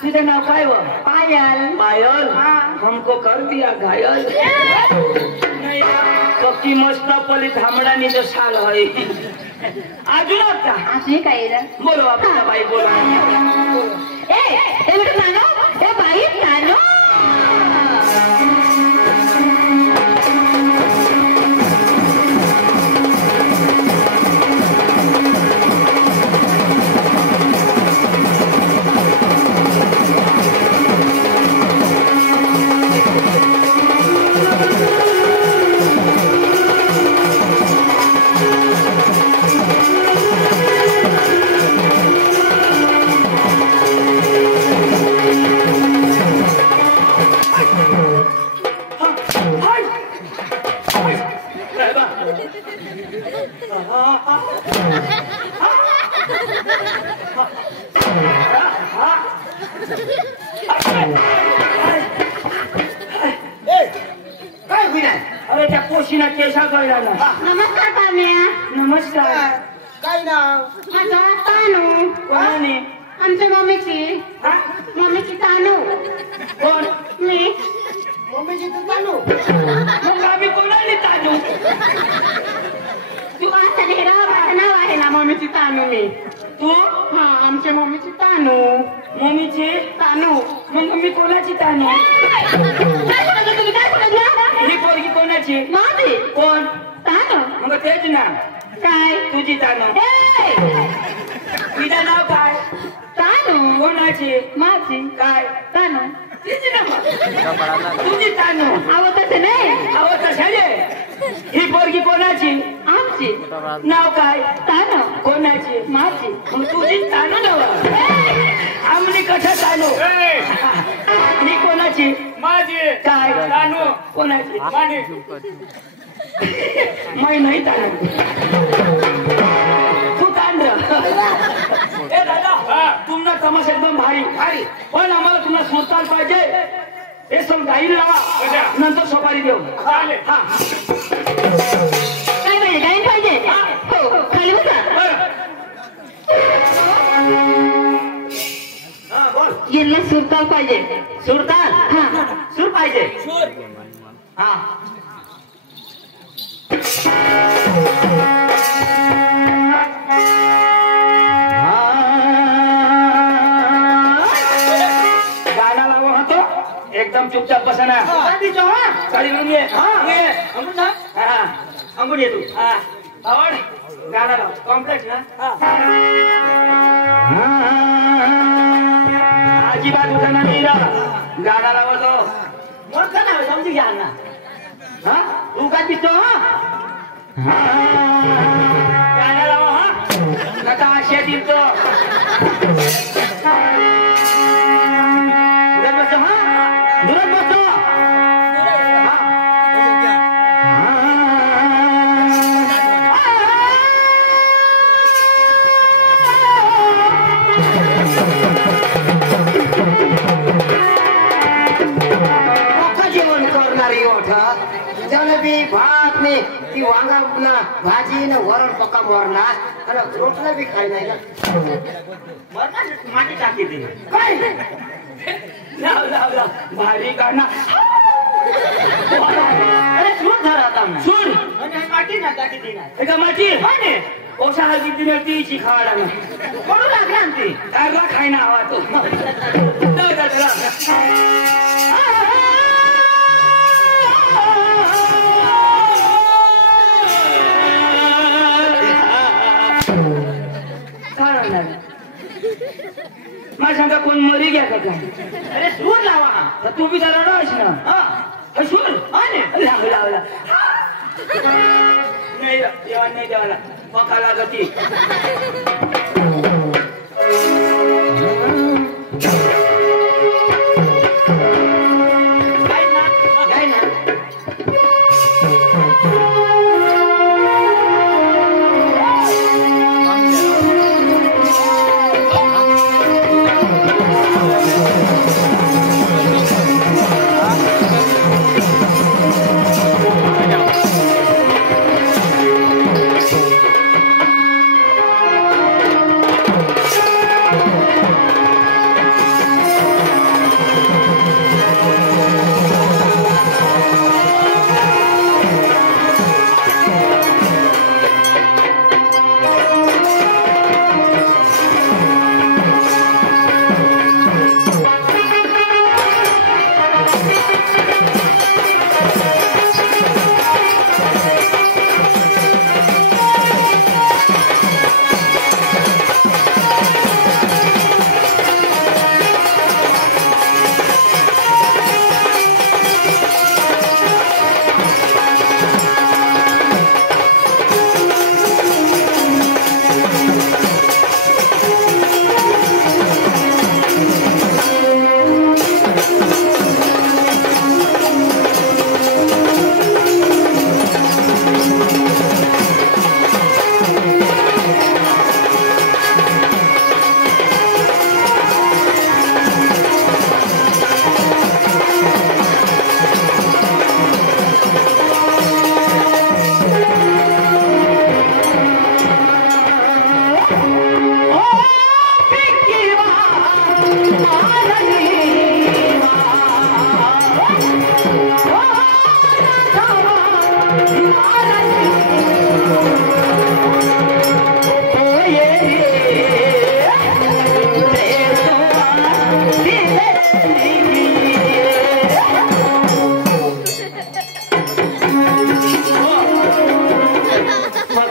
तुझे नाव काय व पायल. पायल हमको कर दिया घायल कच्ची मस्त पली थांबडानी जो साल है अजून आता अशी काय रे? बोलो आपल्या बाई बोला ए बेटा नानो, ए बाई नानो. काय होईना अरे त्या पोशीना केशा कळला ना नमस्कार पाहुण्या. नमस्कार काय नाव माझं तानू. कोणाने आमच्या मम्मीची हा? तानू. कोण मी. मम्मीची तू चालू मग आम्ही कोणाने ताजू तू असं लिहिलं माझं नाव आहे ना मम्मीची तानू मी. तू हा आमच्या मम्मीची तानू. मम्मीची तानू. मग मी कोणाची तानू काय समजलं तुम्ही? काय समजलं? ही पोरगी कोणाची माझी कोण तानू. मग तेच ना काय तुझी तानू ए, तिचं नाव काय तानू कोणाची माझी काय तानू. तिची नाव तुझी तानू अहो तसं नाही, अहो कशाले ही पोरगी कोणाची आमची नाव काय तानू कोणाची माझी. मग तुझी तानू नव आमनी कशा तानू ही कोणाची माझी काय तानू कोणाची माने मैं नाही तानू तू तांड ए दादा तुमना तमाशा एकदम भारी भारी पण आम्हाला तुला सुरताल पाहिजे हे सब गाईल लावा नंतर सफारी देऊ चालेल हा काय पाहिजे? काय पाहिजे? हो खाली बसा. हा बोल यांना सुरताल पाहिजे. सुरताल हा सूर पाहिजे हा गाणं लावा होतो एकदम चुपचाप बसा ना गाडी घेऊन ये हा अंगून ये तू हा आवड गाणं लाव कॉम्प्लेक्स ना अजिबात उठा ना नीरा गाणं लावतो मग का ना समजी घ्या ना हा तू काय दिसतो हा गाणं लावा हा नका आशा दिसतो दुरत बसतो हा दुरत बसतो जेवण करणारी ओठा जलेबी भात ने ती वांगा ना भाजी ना वरण पक्का वरणा आणि रोटला बी खाई नाही ना माटी टाकी दे काय लाव लाव लाव भारी गाणं अरे सूर धर आता सूर माटी ना टाकी ती नाही एका माटी ओशा हलकी दिने तीची खावाडा करू लागला ना ती काय खाई ना हवा तो मरी गया का काय अरे सूर लावा तर तू बी जरा रडास ना हा असून आणि लावला नाही जेवण नाही देवाला पका लागती काय ना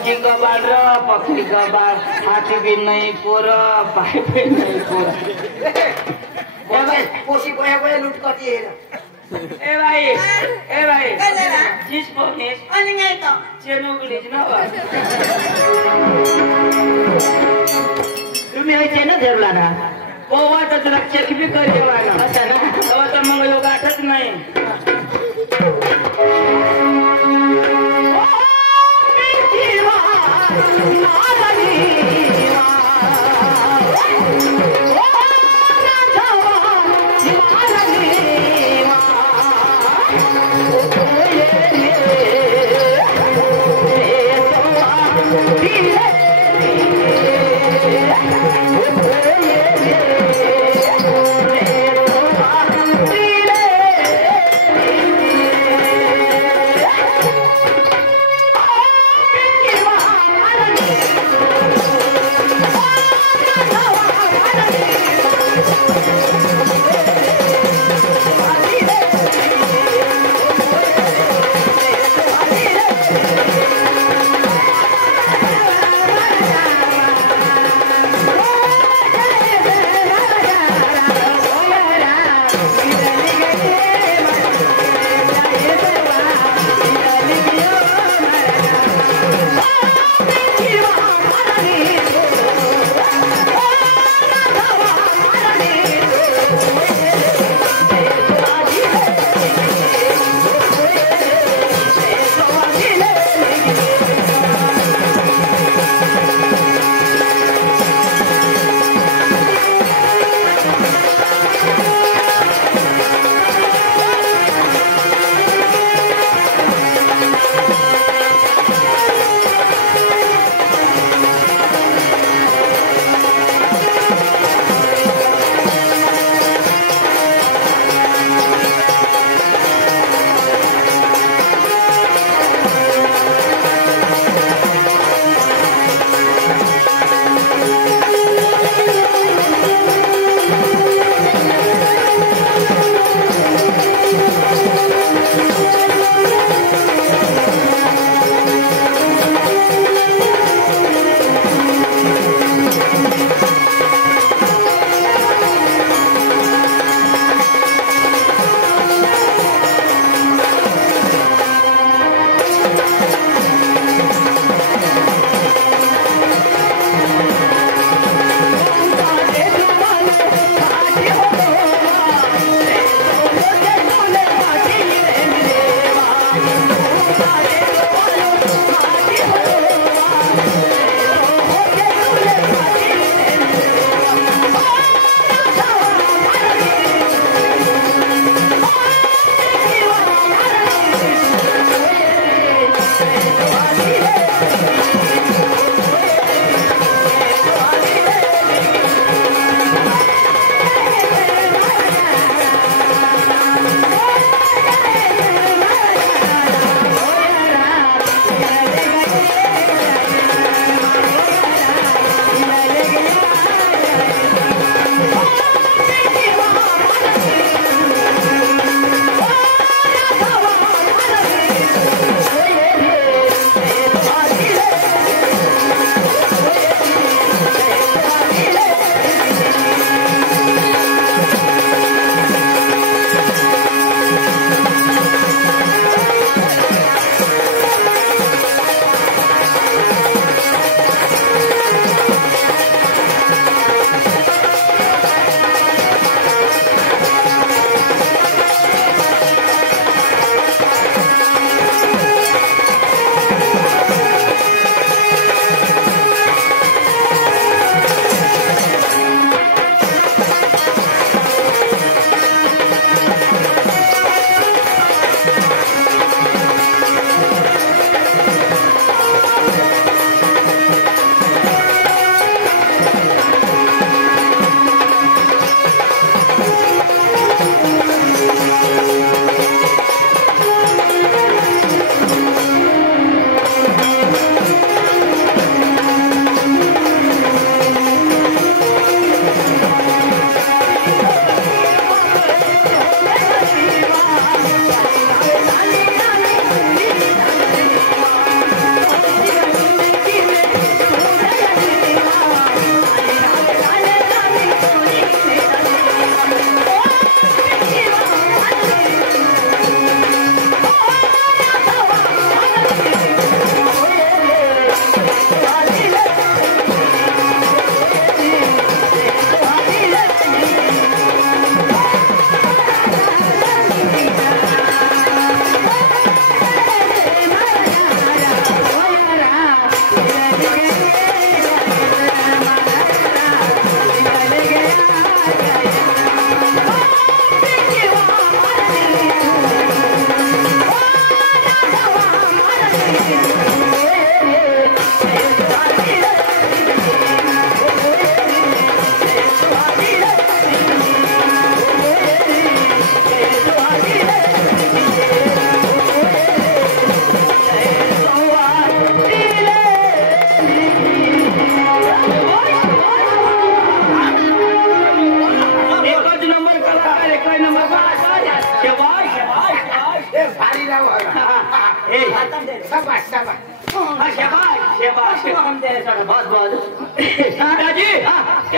पक्षी का बाल हाथी भी नहीं पूरा पाए भी नहीं पूरा पोशी पोया पोया लूट करती है ए भाई जिस पोनीस चेनो विलेज ना बा तुम्ही यायचे ना धरला ना पोवा तर तुला चेक बी करे वाला अच्छा ना तेव्हा तर मग योग आठच नाही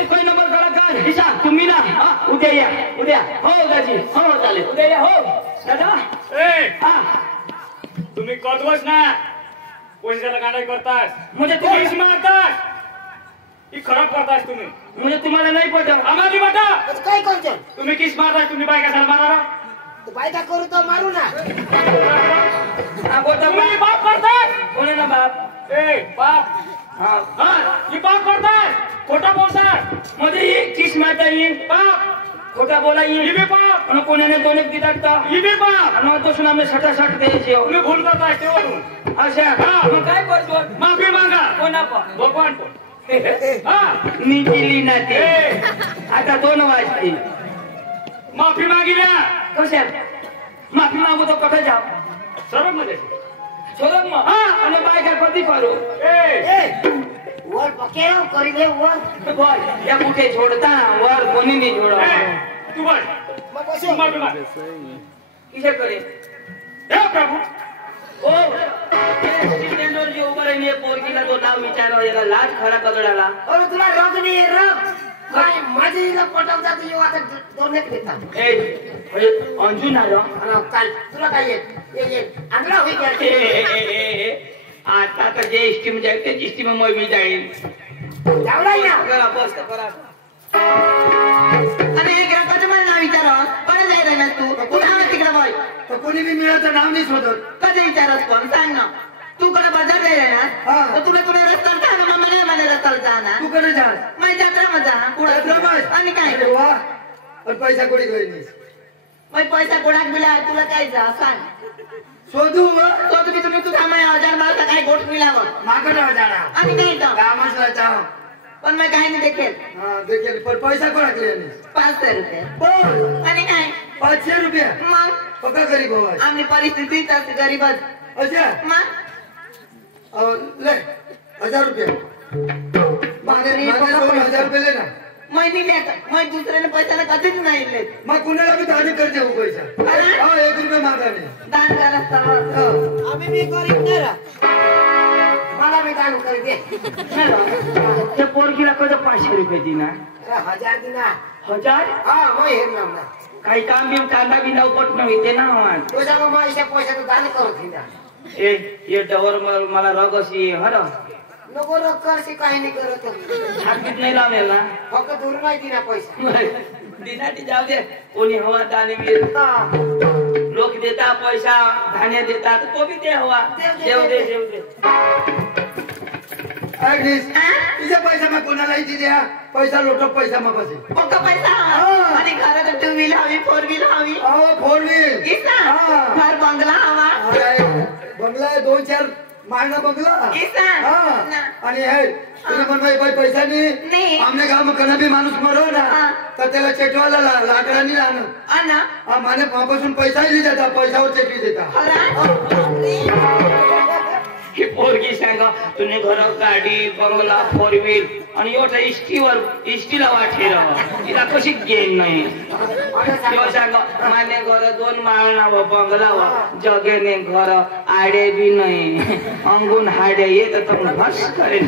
कोई नंबर कलाकार दिशा तुम्ही ना उद्या या उद्या हो दाजी हो चालेल उद्या या हो दादा तुम्ही कळतोच ना पैशाला गाणं करतास म्हणजे तुम्ही तुम्ही मारतास ही खराब करतास तुम्ही म्हणजे तुम्हाला नाही पटत आम्हाला नाही वाटत काय करतो तुम्ही किस मारतास तुम्ही बायका साल मारा तू बायका करू तर मारू ना तुम्ही बाप करतास कोणी ना बाप बाप हा हा ही बाप करतास खोटा बोलतास म्हणजे ही किस मारता येईल बाप खोटा बोला ही येईल बी बाप आणि कोणाने दोन एक दिलात ही बी बाप आणि तो सुनामे सटासट द्यायचे तुम्ही भूल करतास तेवढून अशा हा. मग काय करतो माफी मागा कोणा भगवान हा मी दिली ना ते आता 2 वाजतील माफी मागितल्या कशात माफी मागू तो कठे जाऊ सर्व मध्ये शोधक मग आणि बायका कधी करू वर पकेराव करी दे वर बोल या कुठे छोडता वर कोणी नाही छोड तू बोल मग तू कसं माफी माग किसे करे हे प्रभू ओ स्टँडवर जे उभं राहिली पोरकीला तो नाव विचारावं याला लाज खरा कदडाला अरे तुला रग नाही रग काय माझी हिला पटवता तू येऊ आता दोन एक देतात ए अंजू ना काय तुला काय येत आंधळा होई गेला आता तर जे स्टीम जाईल ते स्टीम मग मी जाईल जावला ना करा बस करा अरे हे ग्राहकाचं मला नाव विचारावं कोण जायला ना तू कुठं तिकडे बोल तर कोणी बी मिळाचं नाव नाही शोधत कधी विचारत कोण सांग ना तू कडे बाजार जायला हा. ना तर तुला तुला रस्त्याला जा ना मला मला रस्त्याला जा ना तू कडे जा माझी जत्रा मजा जत्रामध्ये? आणि काय अरे वा पण पैसा कोणी घेईन मग पैसा कोणाक मिळा तुला काय जा सांग शोधू तो तुम्ही तू थांबा 1000 मला काय गोट मिळावं मागं जाऊ जाणार आणि काय तर कामाला जाऊ पण मग काही नाही देखील हा देखील पण पैसा कोणाकडे 500 रुपये पण आणि काय 500 रुपये मग पक्का गरीब हवा आमची परिस्थिती तर गरीबच अच्छा मग ले 1000 रुपये मागे 2000 रुपये ले ना महिने देत मग दुसऱ्याने पैशाला कधीच नाही देत मग कुणाला बी दान कर देऊ पैसा हा 1 रुपये मागा नाही दान करा आम्ही मी गरीब नाही मला मी दान करी दे त्या पोरकीला कसं 500 रुपये दिना 1000 दिना 1000 हा मग हे ना काही काम बिम कांदा बिंदा उपट नव्हे ते ना वाट तुझ्या मग पैसा पैशाचं दान करत हिंदा ए डवर मला रग अशी हर नको रग करशी काही नाही करत हातीत नाही लावलेल ना फक्त दूर नाही दिना पैसा दिनाटी जाऊ दे कोणी हवा दाने वीर लोक देता पैसा धान्य देतात तो बी ते हवा देव दे तिचा पैसा मग कोणालाही द्या पैसा लोटो पैसा मग बसे पक्का पैसा आणि घरात 2 व्हील हवी 4 व्हील हवी 4 व्हील किसा फार बंगला हवा बंगला 2-4 मायना बंगला किसा आणि हे तुझे पण पैसा नाही आमने गाव में कना भी माणूस मरो ना तर त्याला चेटवाला लाकडानी आणू अण्णा माने पापासून पैसाही नाही देता पैशावर चेटवी देता ही पोरगी सांगा तुने घर गाडी बंगला 4 व्हील आणि एवढा इष्टीला वाटे राहा तिला कशी गेन नाही तेव्हा सांगा माने घर 2 माळना व बंगला व जगेने घर आडे बी नाही अंगून हाडे येत तर भस करेन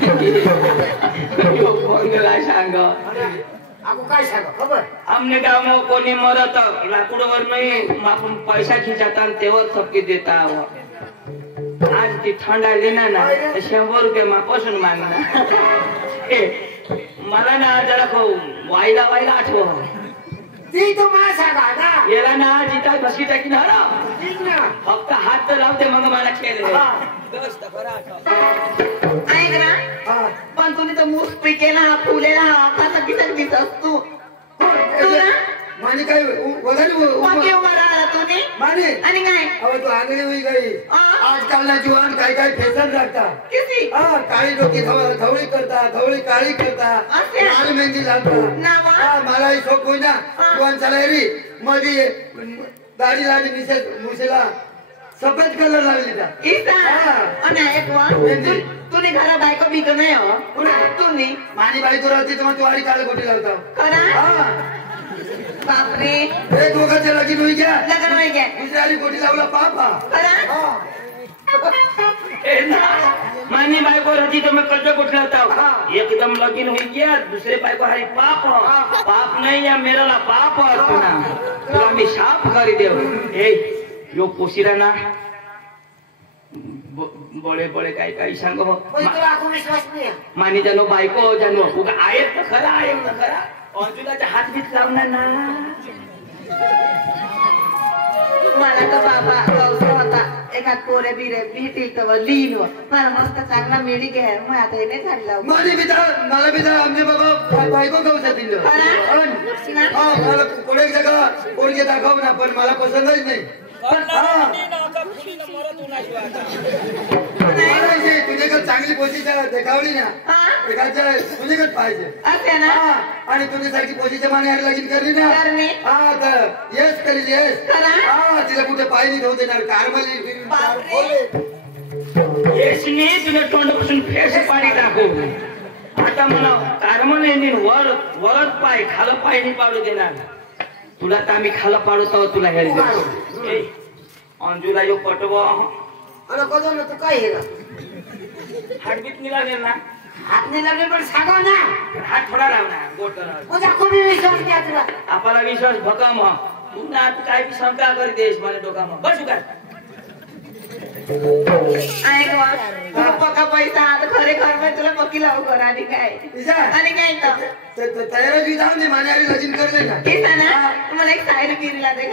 बंगला सांगा आपको काय सांगा खबर आमने गाव में कोणी मरत लाकूडवर नाही आपण पैसा खिचाता तेव्हा थपकी देता आज ती थंड आली ना 100 रुपये मापासून मागणार मला ना जरा वायला आठव ती तू मला सांगा ना याला ना जिता बसी टाकी ना ठीक ना फक्त हात तर लावते मग मला खेळ ऐक ना पण तुम्ही तो मूस पिकेला फुलेला कसा किती दिसत तू माने काय वगैरे मग उभा राहिला तुम्ही माने आणि काय अहो तू आंधळी होई गई आजकाल ना जुवान काय काय फॅशन लागतात किती काळी डोकी धवळी करता धवळी काळी करता लाल मेहंदी लागता मलाही शोक होईना जुवान चालायरी मध्ये दाढी लावली मुसेला सफेद कलर लावली तुम्ही घरा बायको बिक नाही हो तुम्ही माझी बायको राहते तर मग तू आडी काळे गोटी लावता खरा बापरे एक दोघांच्या लगीन होई घ्या लग्न होई घ्या दुसऱ्या आडी गोटी लावला पापा खरा मानी बायको रहती तो मैं कल्चर को खिलाता एकदम लगीन हुई गया दूसरे बायको हरी पाप पाप नहीं या मेरा ला पाप तुला मी शाप करी देव ए यो पोसिरा ना बड़े बड़े काय काय सांगो मानी जानो बायको जानो उगा आहेत तर खरा आहे ना खरा अर्जुनाच्या हात बीत लावणार ना मला तर बाबा गौसा होता एखाद पोरे बिरे भेटील तर लीन हो मला मस्त चांगला मिळी घ्या मग आता हे नाही झालं माझी मला बिता आमचे बाबा बायको गवसा दिलं मला कोणी जगा पोरगे दाखव ना पण मला पसंतच नाही तुझ्याकडे चांगली पोझिशन देखावली ना एखाद्या तुझ्याकडे पाहिजे आणि तुझ्यासारखी पोझिशन माने लगीन करली ना हा तर येस करील येस तिला कुठे पाहिजे होते ना कारमली येसने तुला तोंडापासून फेस पाणी टाकू आता मला कारमल येईल वर पाय खालं पाय नाही पाडू देणार तुला तर आम्ही खालं पाडू तुला हे अंजुला यो पटव तू काय हाडबीत निघाले ना हात नाही लागले पण सांगा ना हात थोडा लावणार गोट खूप विश्वास द्या तुला आपला विश्वास भकाम तू ना काय बी शंका कर देश मला डोकाम बसू काय पक्का पैसा आता खरे खर तुला पक्की लावू कर आणि काय तयारी जाऊन दे माने लगीन करले ना मला एक सायरी बिरीला दे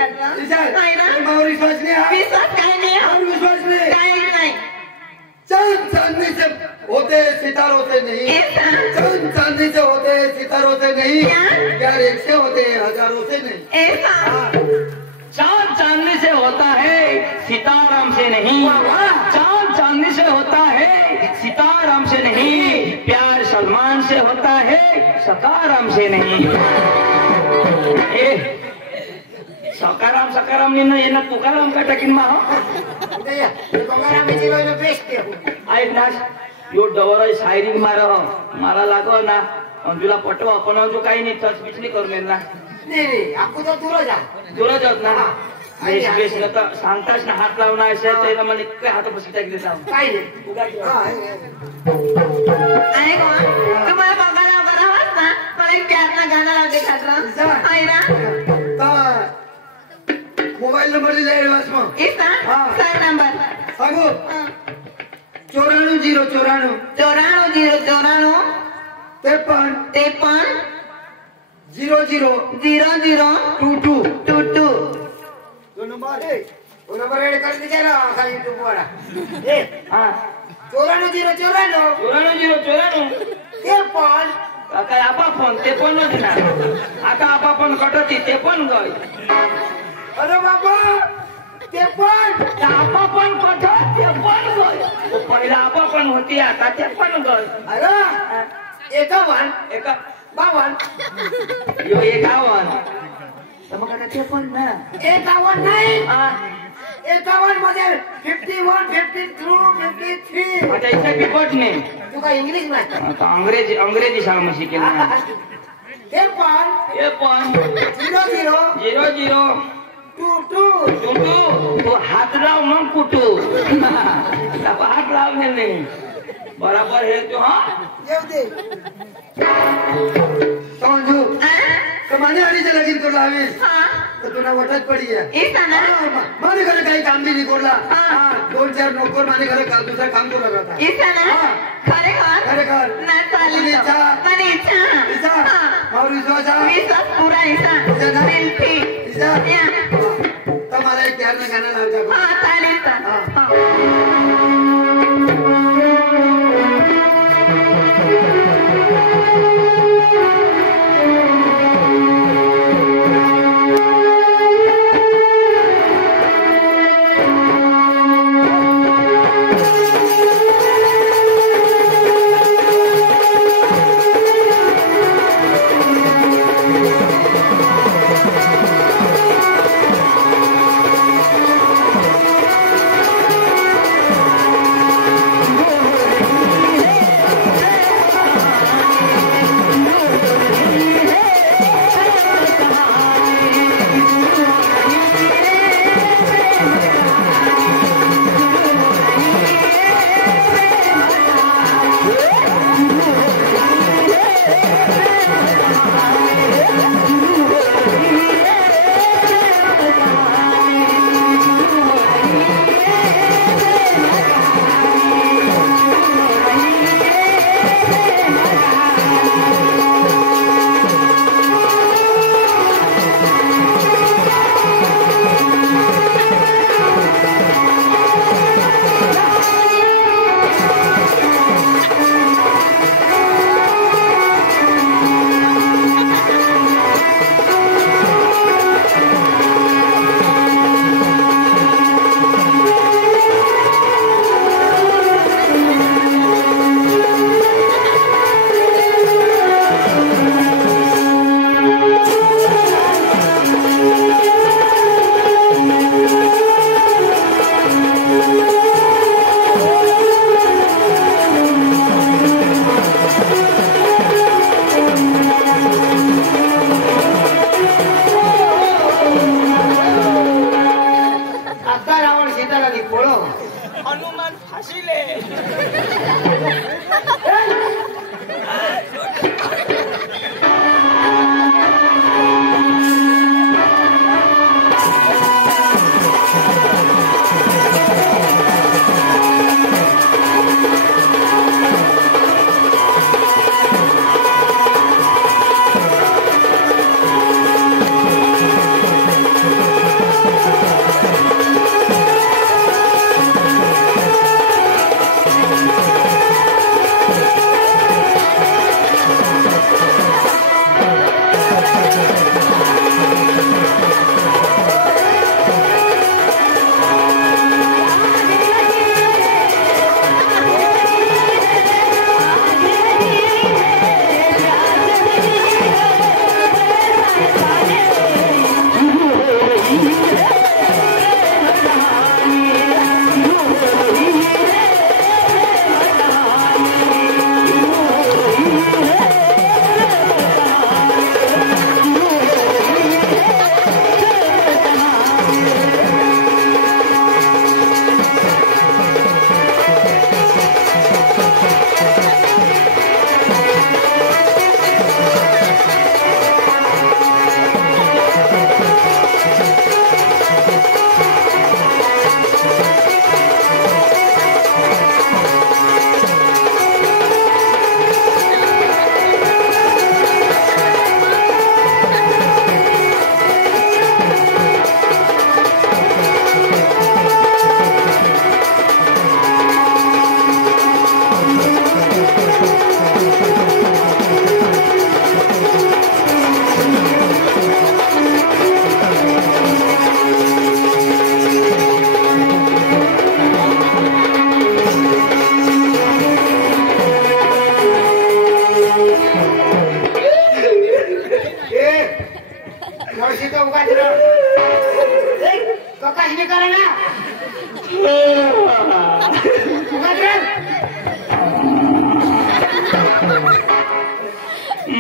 विश्वास नाही विश्वास काय नाही विश्वास नाही काय नाही चांद चांदनी से होते सितारों से नहीं चांद चांदनी से होते सितारों से नहीं प्यार एक से होते हजारों से नहीं चांद चांदनी से होता है सीताराम से नहीं चांद चांदनी से होता है सीताराम से नहीं प्यार सलमान से होता है सकाराम से नहीं सकाराम सकाराम ने येना तुकाराम का टाकीन मा ऐक ना यो डवर शायरी मारा लागो ना अंजुला पटवा पण अंजू काही नाही टच बिच नाही करून ना नाही आपण तो दूर जात ना बेस तर सांगताच ना हात लावणार असेल त्याला मला काय हात बसी टाकले जाऊ काय तुम्हाला बघायला बरोबर ना मला एक प्यारला गाणं लावते खात मोबाईल नंबर दिला मग सर नंबर सांगू 94 094 53 00 22 नंबर रेडी कर दीजिएगा खाली यूट्यूब वाला 94 काय आपा फोन ते पण देणार आता आपा पण कटती ते पण गय अरे बाबा ते पण आपा पण कटत ते पण गय पहिला आपा पण होती आता ते पण गय अरे 51 यो 51 तर मग आता ते पण ना 51 नाही 51 मध्ये 51 52 53 आता इथे बिपट नाही तू काय इंग्लिश नाही आता अंग्रेजी शाळा शिकेल ना ते पण 00 22 तो हात लाव मग कुठू हात लावले नाही बराबर है तो हाँ येऊ दे समझू कमाने वाली से लगीन कर लावे तो तुना वटत पड़ी है माने घरे काही काम भी नहीं करला 2-4 नौकर माने घरे काम दूसरा काम कर रहा था खरे घर ना चालेल पण इच्छा और विश्वास पूरा इच्छा तुम्हाला एक प्यार में गाना लावता चालेल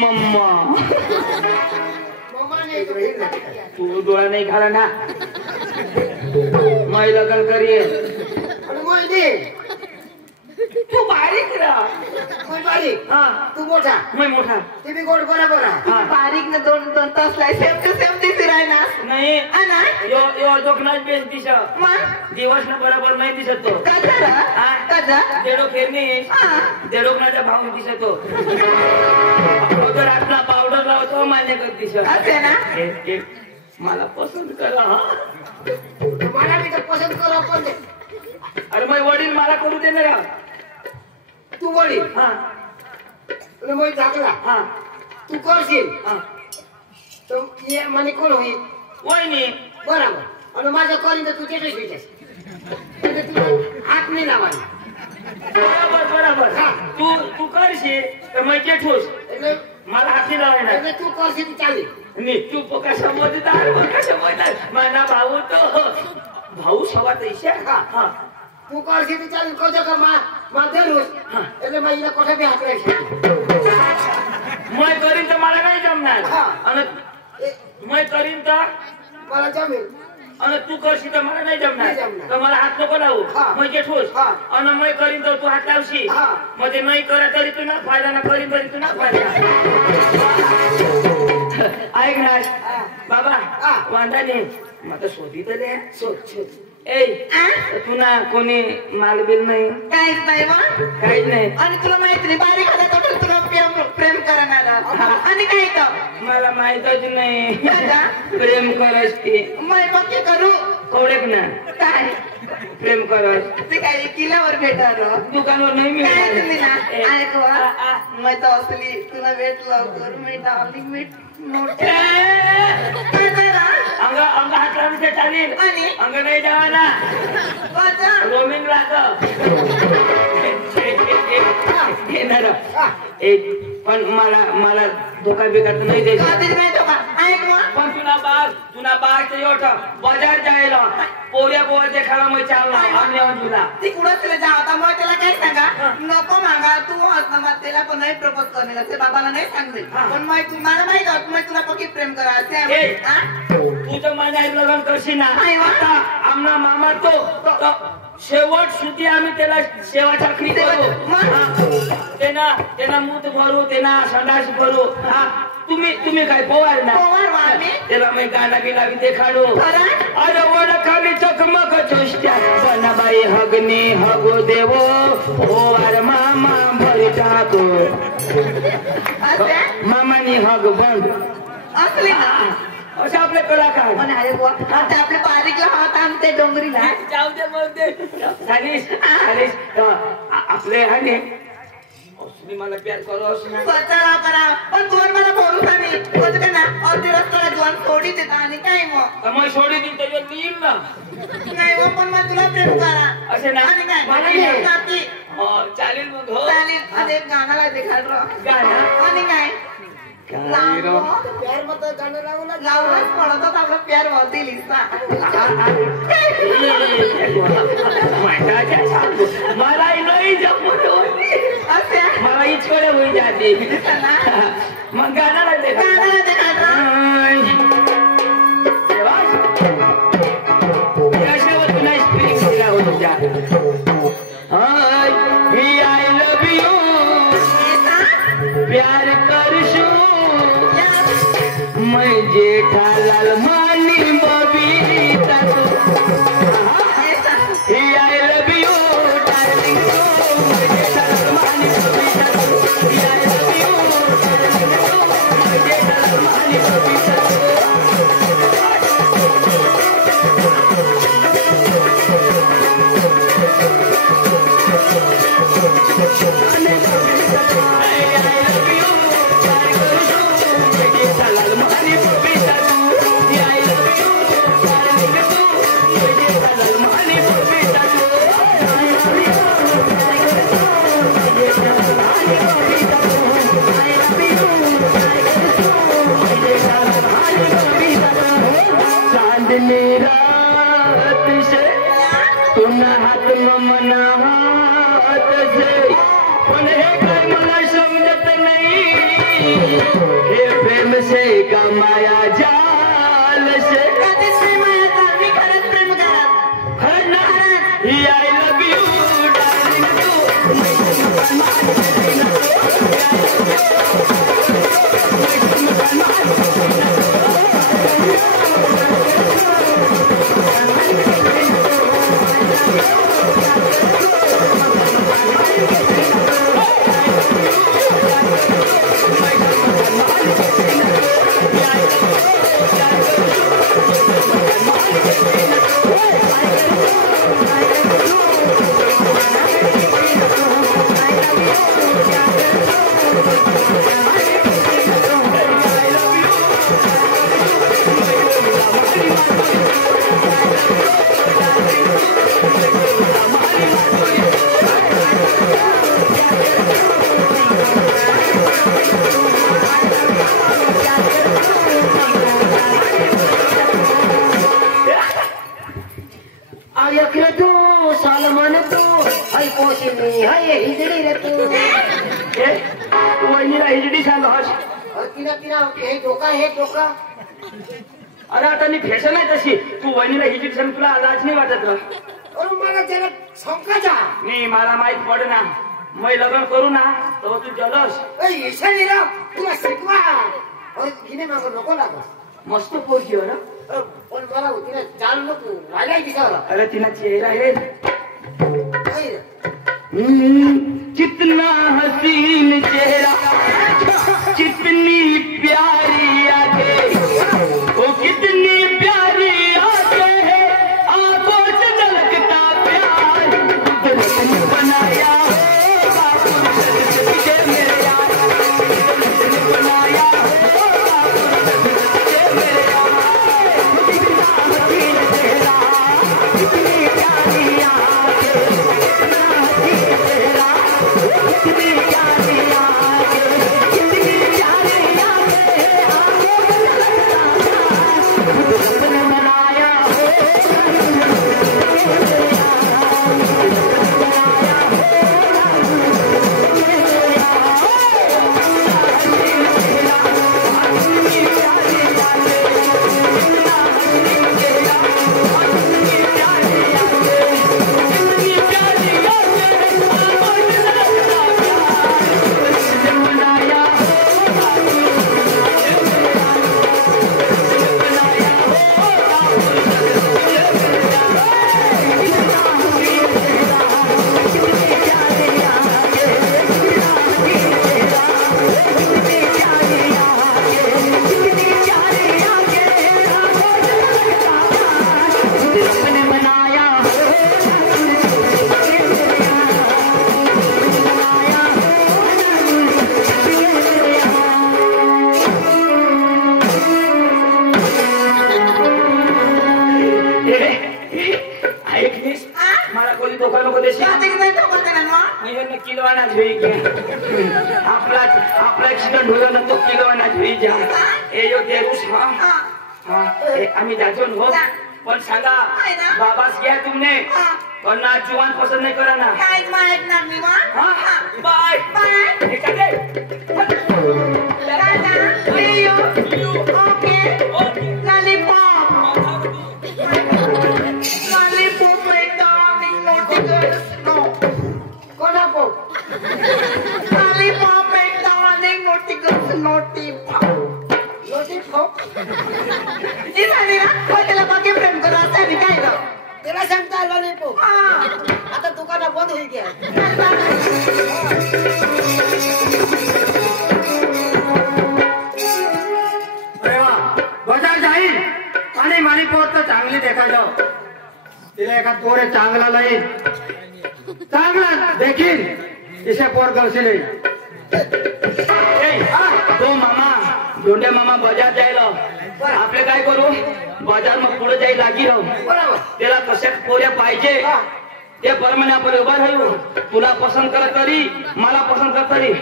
मम्मा तू डोळा नाही खाला ना मैं लगन करिए तू बारीक तू मोठा मैं मोठा तुम्ही गोड बरोबर बारीक न दोन तसलाय सेम टू सेम दिसू राहिना नाही ना यो दोघनाच बेस दिशा मग दिवस ना बरोबर नाही दिसत तो कजा देडो फेरणी देडोकनाचा भाव दिसतो अगोदर आपला पावडर लावतो मान्य करत दिसत असे ना मला पसंत करा मला मी तर पसंत करू आपण अरे मग वडील मला करू दे ना तू वडील हा मग झाकला हा तू करशील हा तर म्हणे कोण होईल वहिनी बरोबर आणि माझं करीन तर तू तेच म्हणजे तुला हात नाही लावायला बरोबर बरोबर तू करशील तर मग ते ठोस मला हाती लावायला तू करशील चालेल तू कशा मध्ये कशा मध्ये माझा भाऊ तो भाऊ सवा तैशा हा तू करशील तर चालेल कसं का धरूस એટલે મા ઈને કોઠે બી હાથ રાખી मैं करीन तर मला नाही जमणार आणि मैं करीन तर मला जमेल आणि तू करशील तर मला नाही जमणार तर मला हात नको लावू मग जे ठोस आणि मैं करीन तर तू हात लावशील मग ते नाही करा तरी तू ना फायदा ना करीन तरी तू ना फायदा ऐक ना बाबा वांदा नाही मग शोधी तर द्या शोध ए तू ना कोणी मालबिल नाही काहीच नाही मग काहीच नाही आणि तुला माहित नाही बारीक हातात तर तुला प्रेम करणार आणि काय तर मला माहितच नाही प्रेम करस की मैं पक्की करू कवडेक ना काय प्रेम करस ते काय किल्ल्यावर भेटणार दुकानवर नाही काय तुम्ही मिळणार ना ऐकवा मैं तर असली तुला भेट लवकर मी डार्लिंग मी नोट अंग हात लावून चालेल आणि अंग नाही जावा ना रोमिंग राहत पण मला धोका बिका तर नाही द्यायचा पण तुला बाग योट बाजार जायला पोऱ्या बोर देखाला मग चालला आम्ही तुला तिकडं तिला जाता मग त्याला काय सांगा नको मागा तू असणार त्याला पण नाही प्रपोज करणार ते बाबाला नाही सांगले पण मग तुम्हाला माहित आहे मग तुला पक्की प्रेम करा तू तर माझ्या आई लग्न करशील ना आमना मामा तो शेवट सुधी आम्ही त्याला सेवा चाकरी करू त्यांना मूत भरू त्यांना संडास भरू तुम्ही काय पोवार ना त्याला मी गाणं बिना ते खाडू अरे वड खाली चकमक चोष्ट्या बनबाई हगने हगो देवो पोवार मामा भरी टाको मामानी हग बंद असली ना असं आपले कलाकार पण अरे बुवा आता आपल्या पारिकला हात आणते डोंगरीला जाऊ दे मग ते सालिश आपले हाने मला प्यार करो स्वतःला करा पण दोन मला बोलू का मी कसं का ना अर्धी रस्त्याला दोन सोडी देता आणि काय मग सोडी देऊन त्याच्यावर येईल ना नाही मग पण मग तुला प्रेम करा असे ना आणि काय चालेल मग हो चालेल आणि एक गाण्याला देखाड गाणं आणि काय प्यार मत गाणं लावूनच पडतात आपला प्यार बोलतील मला नाही जमत मला इचकडे होई जाते मग गाण्याला कशावर तुला स्पिरिंग दिला होता आय लव यू प्यार करशू मैं जेठालाल मानी Babita I love you darling मैं जेठालाल मानी Babita I love you darling मैं जेठालाल मानी बबीता से कमाया जाल से I love you हिजडी सांग अरे आता मी फॅशन आहे तशी तू वहिनीला हिजडी सांग तुला लाज नाही वाटत मला जरा शंका नाही मला माहित पड ना मैं लग्न करू ना तर तू जलस तुला शिकवा हिने मागं नको लागत मस्त पोरगी हो ना पण मला तिने चाल नको रागाय दिसावला अरे तिना चेहरा है कितना हसीन चेहरा कितनी प्यारी आंखें वो कितनी प्यारी आंखें है आंखों से झलकता प्यार दुल्हन बनाया कितनी आपला ऍक्सिडेंट होईल ना तो किलोवानाची जा ए यो देरूस हा आम्ही जातो हो पण सांगा बाबास घ्या तुमने पण ना जुवान पसंत नाही करा ना बाय त्याला सांगता आलं नाही पो आता दुकाना बंद होईल घ्या बाजार जाईल आणि मारी पोर तर चांगली देखा जाओ तिला एका पोरे चांगला लाईल चांगला देखील इसे पोर गवशील तो मामा दोंडे मामा बाजार जायला आपले काय करू बाजार मग पुढे जाई लागी राहू त्याला कशा पोऱ्या पाहिजे ते परमाने आपण उभा राहू तुला पसंत कर तरी मला पसंत कर तरी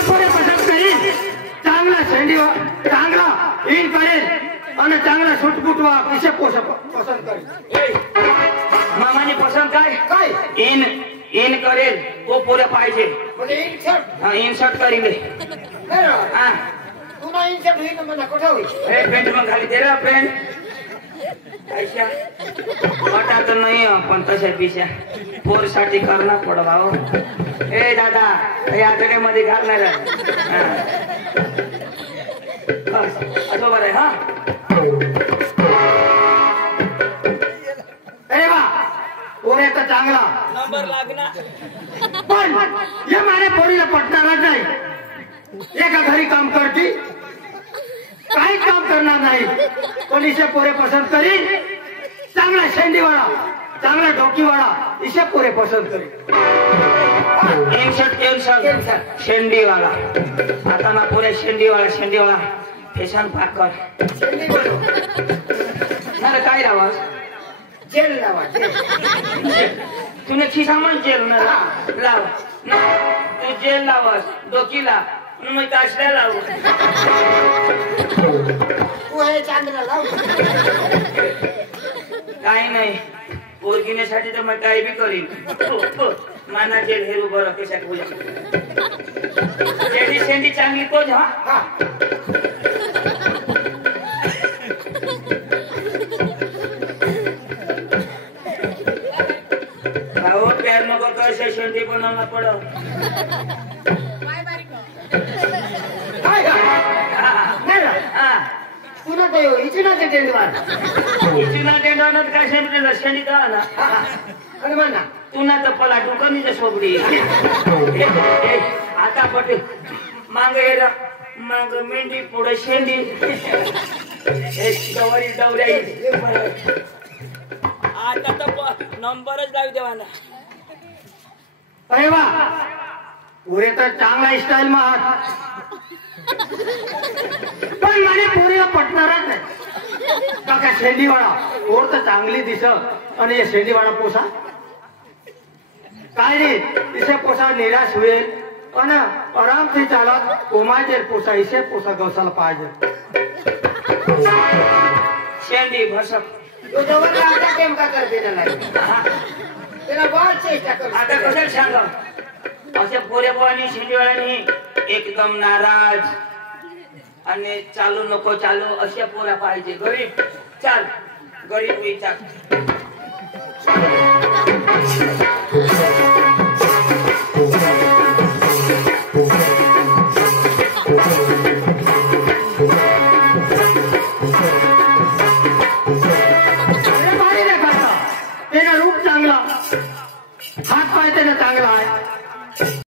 पोरे पसंत करील चांगला शेंडी चांगला इन करेल आणि चांगला सुटपुटवा इसे पसंत करेल मामाने पसंत काय इन करेल तो पोऱ्या पाहिजे इन शर्ट करील तुला इंशर्ट होईल मला कुठं होईल पेंट मग खाली दे रे पेंट ऐशा वाटा तर नाही पण तशा पिशा पोर साठी करणार पड भाऊ ए दादा या मध्ये घालणार असं बरं आहे हा ए वा पोरे तर चांगला नंबर लागणार पण हे माझ्या पोरीला पटणारच नाही एका घरी काम करती काही काम करणार नाही पण इसे पोरे पसंत करील चांगला शेंडीवाळा चांगला डोकीवाळा इसे पोरे पसंत करील शेंडीवाला आता ना पोरे शेंडीवाला फॅशन पाकर काय लावास जेल लावा तुने खिसामण जेल ना लाव तू जेल लावास डोकीला मग काशला लावू तू हे चांदला लाव काही नाही पोरगिण्यासाठी तर मग काही बी करीन माना जेल हेरू बरं कशात पूजा शेंडी चांगली तोच हा भाऊ प्यार नको कशा शेंडी बनवणं पड तुला तो इचना ते टेंडवार इचना टेंडवार काय शेंडी का ना अरे म्हणा तुना तर पला दुकानीच्या सोबडी आता पटे मांग येरा मांग मेंढी पुढे शेंडी गवारी डवऱ्या आता तर नंबरच लावी देवाना अरे वा पुरे तर चांगला स्टाईल मा पण माझ्या पोरीला पटणारच नाही काका शेंडीवाळा पोर तर चांगली दिसत आणि हे शेंडीवाळा पोसा काय रे इसे पोसा निराश होईल आणि आरामથી चालत कोमाचे पोसा इसे पोसा गवसाला पाहिजे शेंडी भसक तो जवळ आता केम का करते त्याला बहुत चेष्टा कर आता कसं सांगा असे पोऱ्या पोरांनी शेंडीवाळ्यांनी एकदम नाराज आणि चालू नको चालू अशा पोरा पाहिजे गरीब चाल गरीब विचार त्याला रूप चांगला हात पाय त्याला चांगला आहे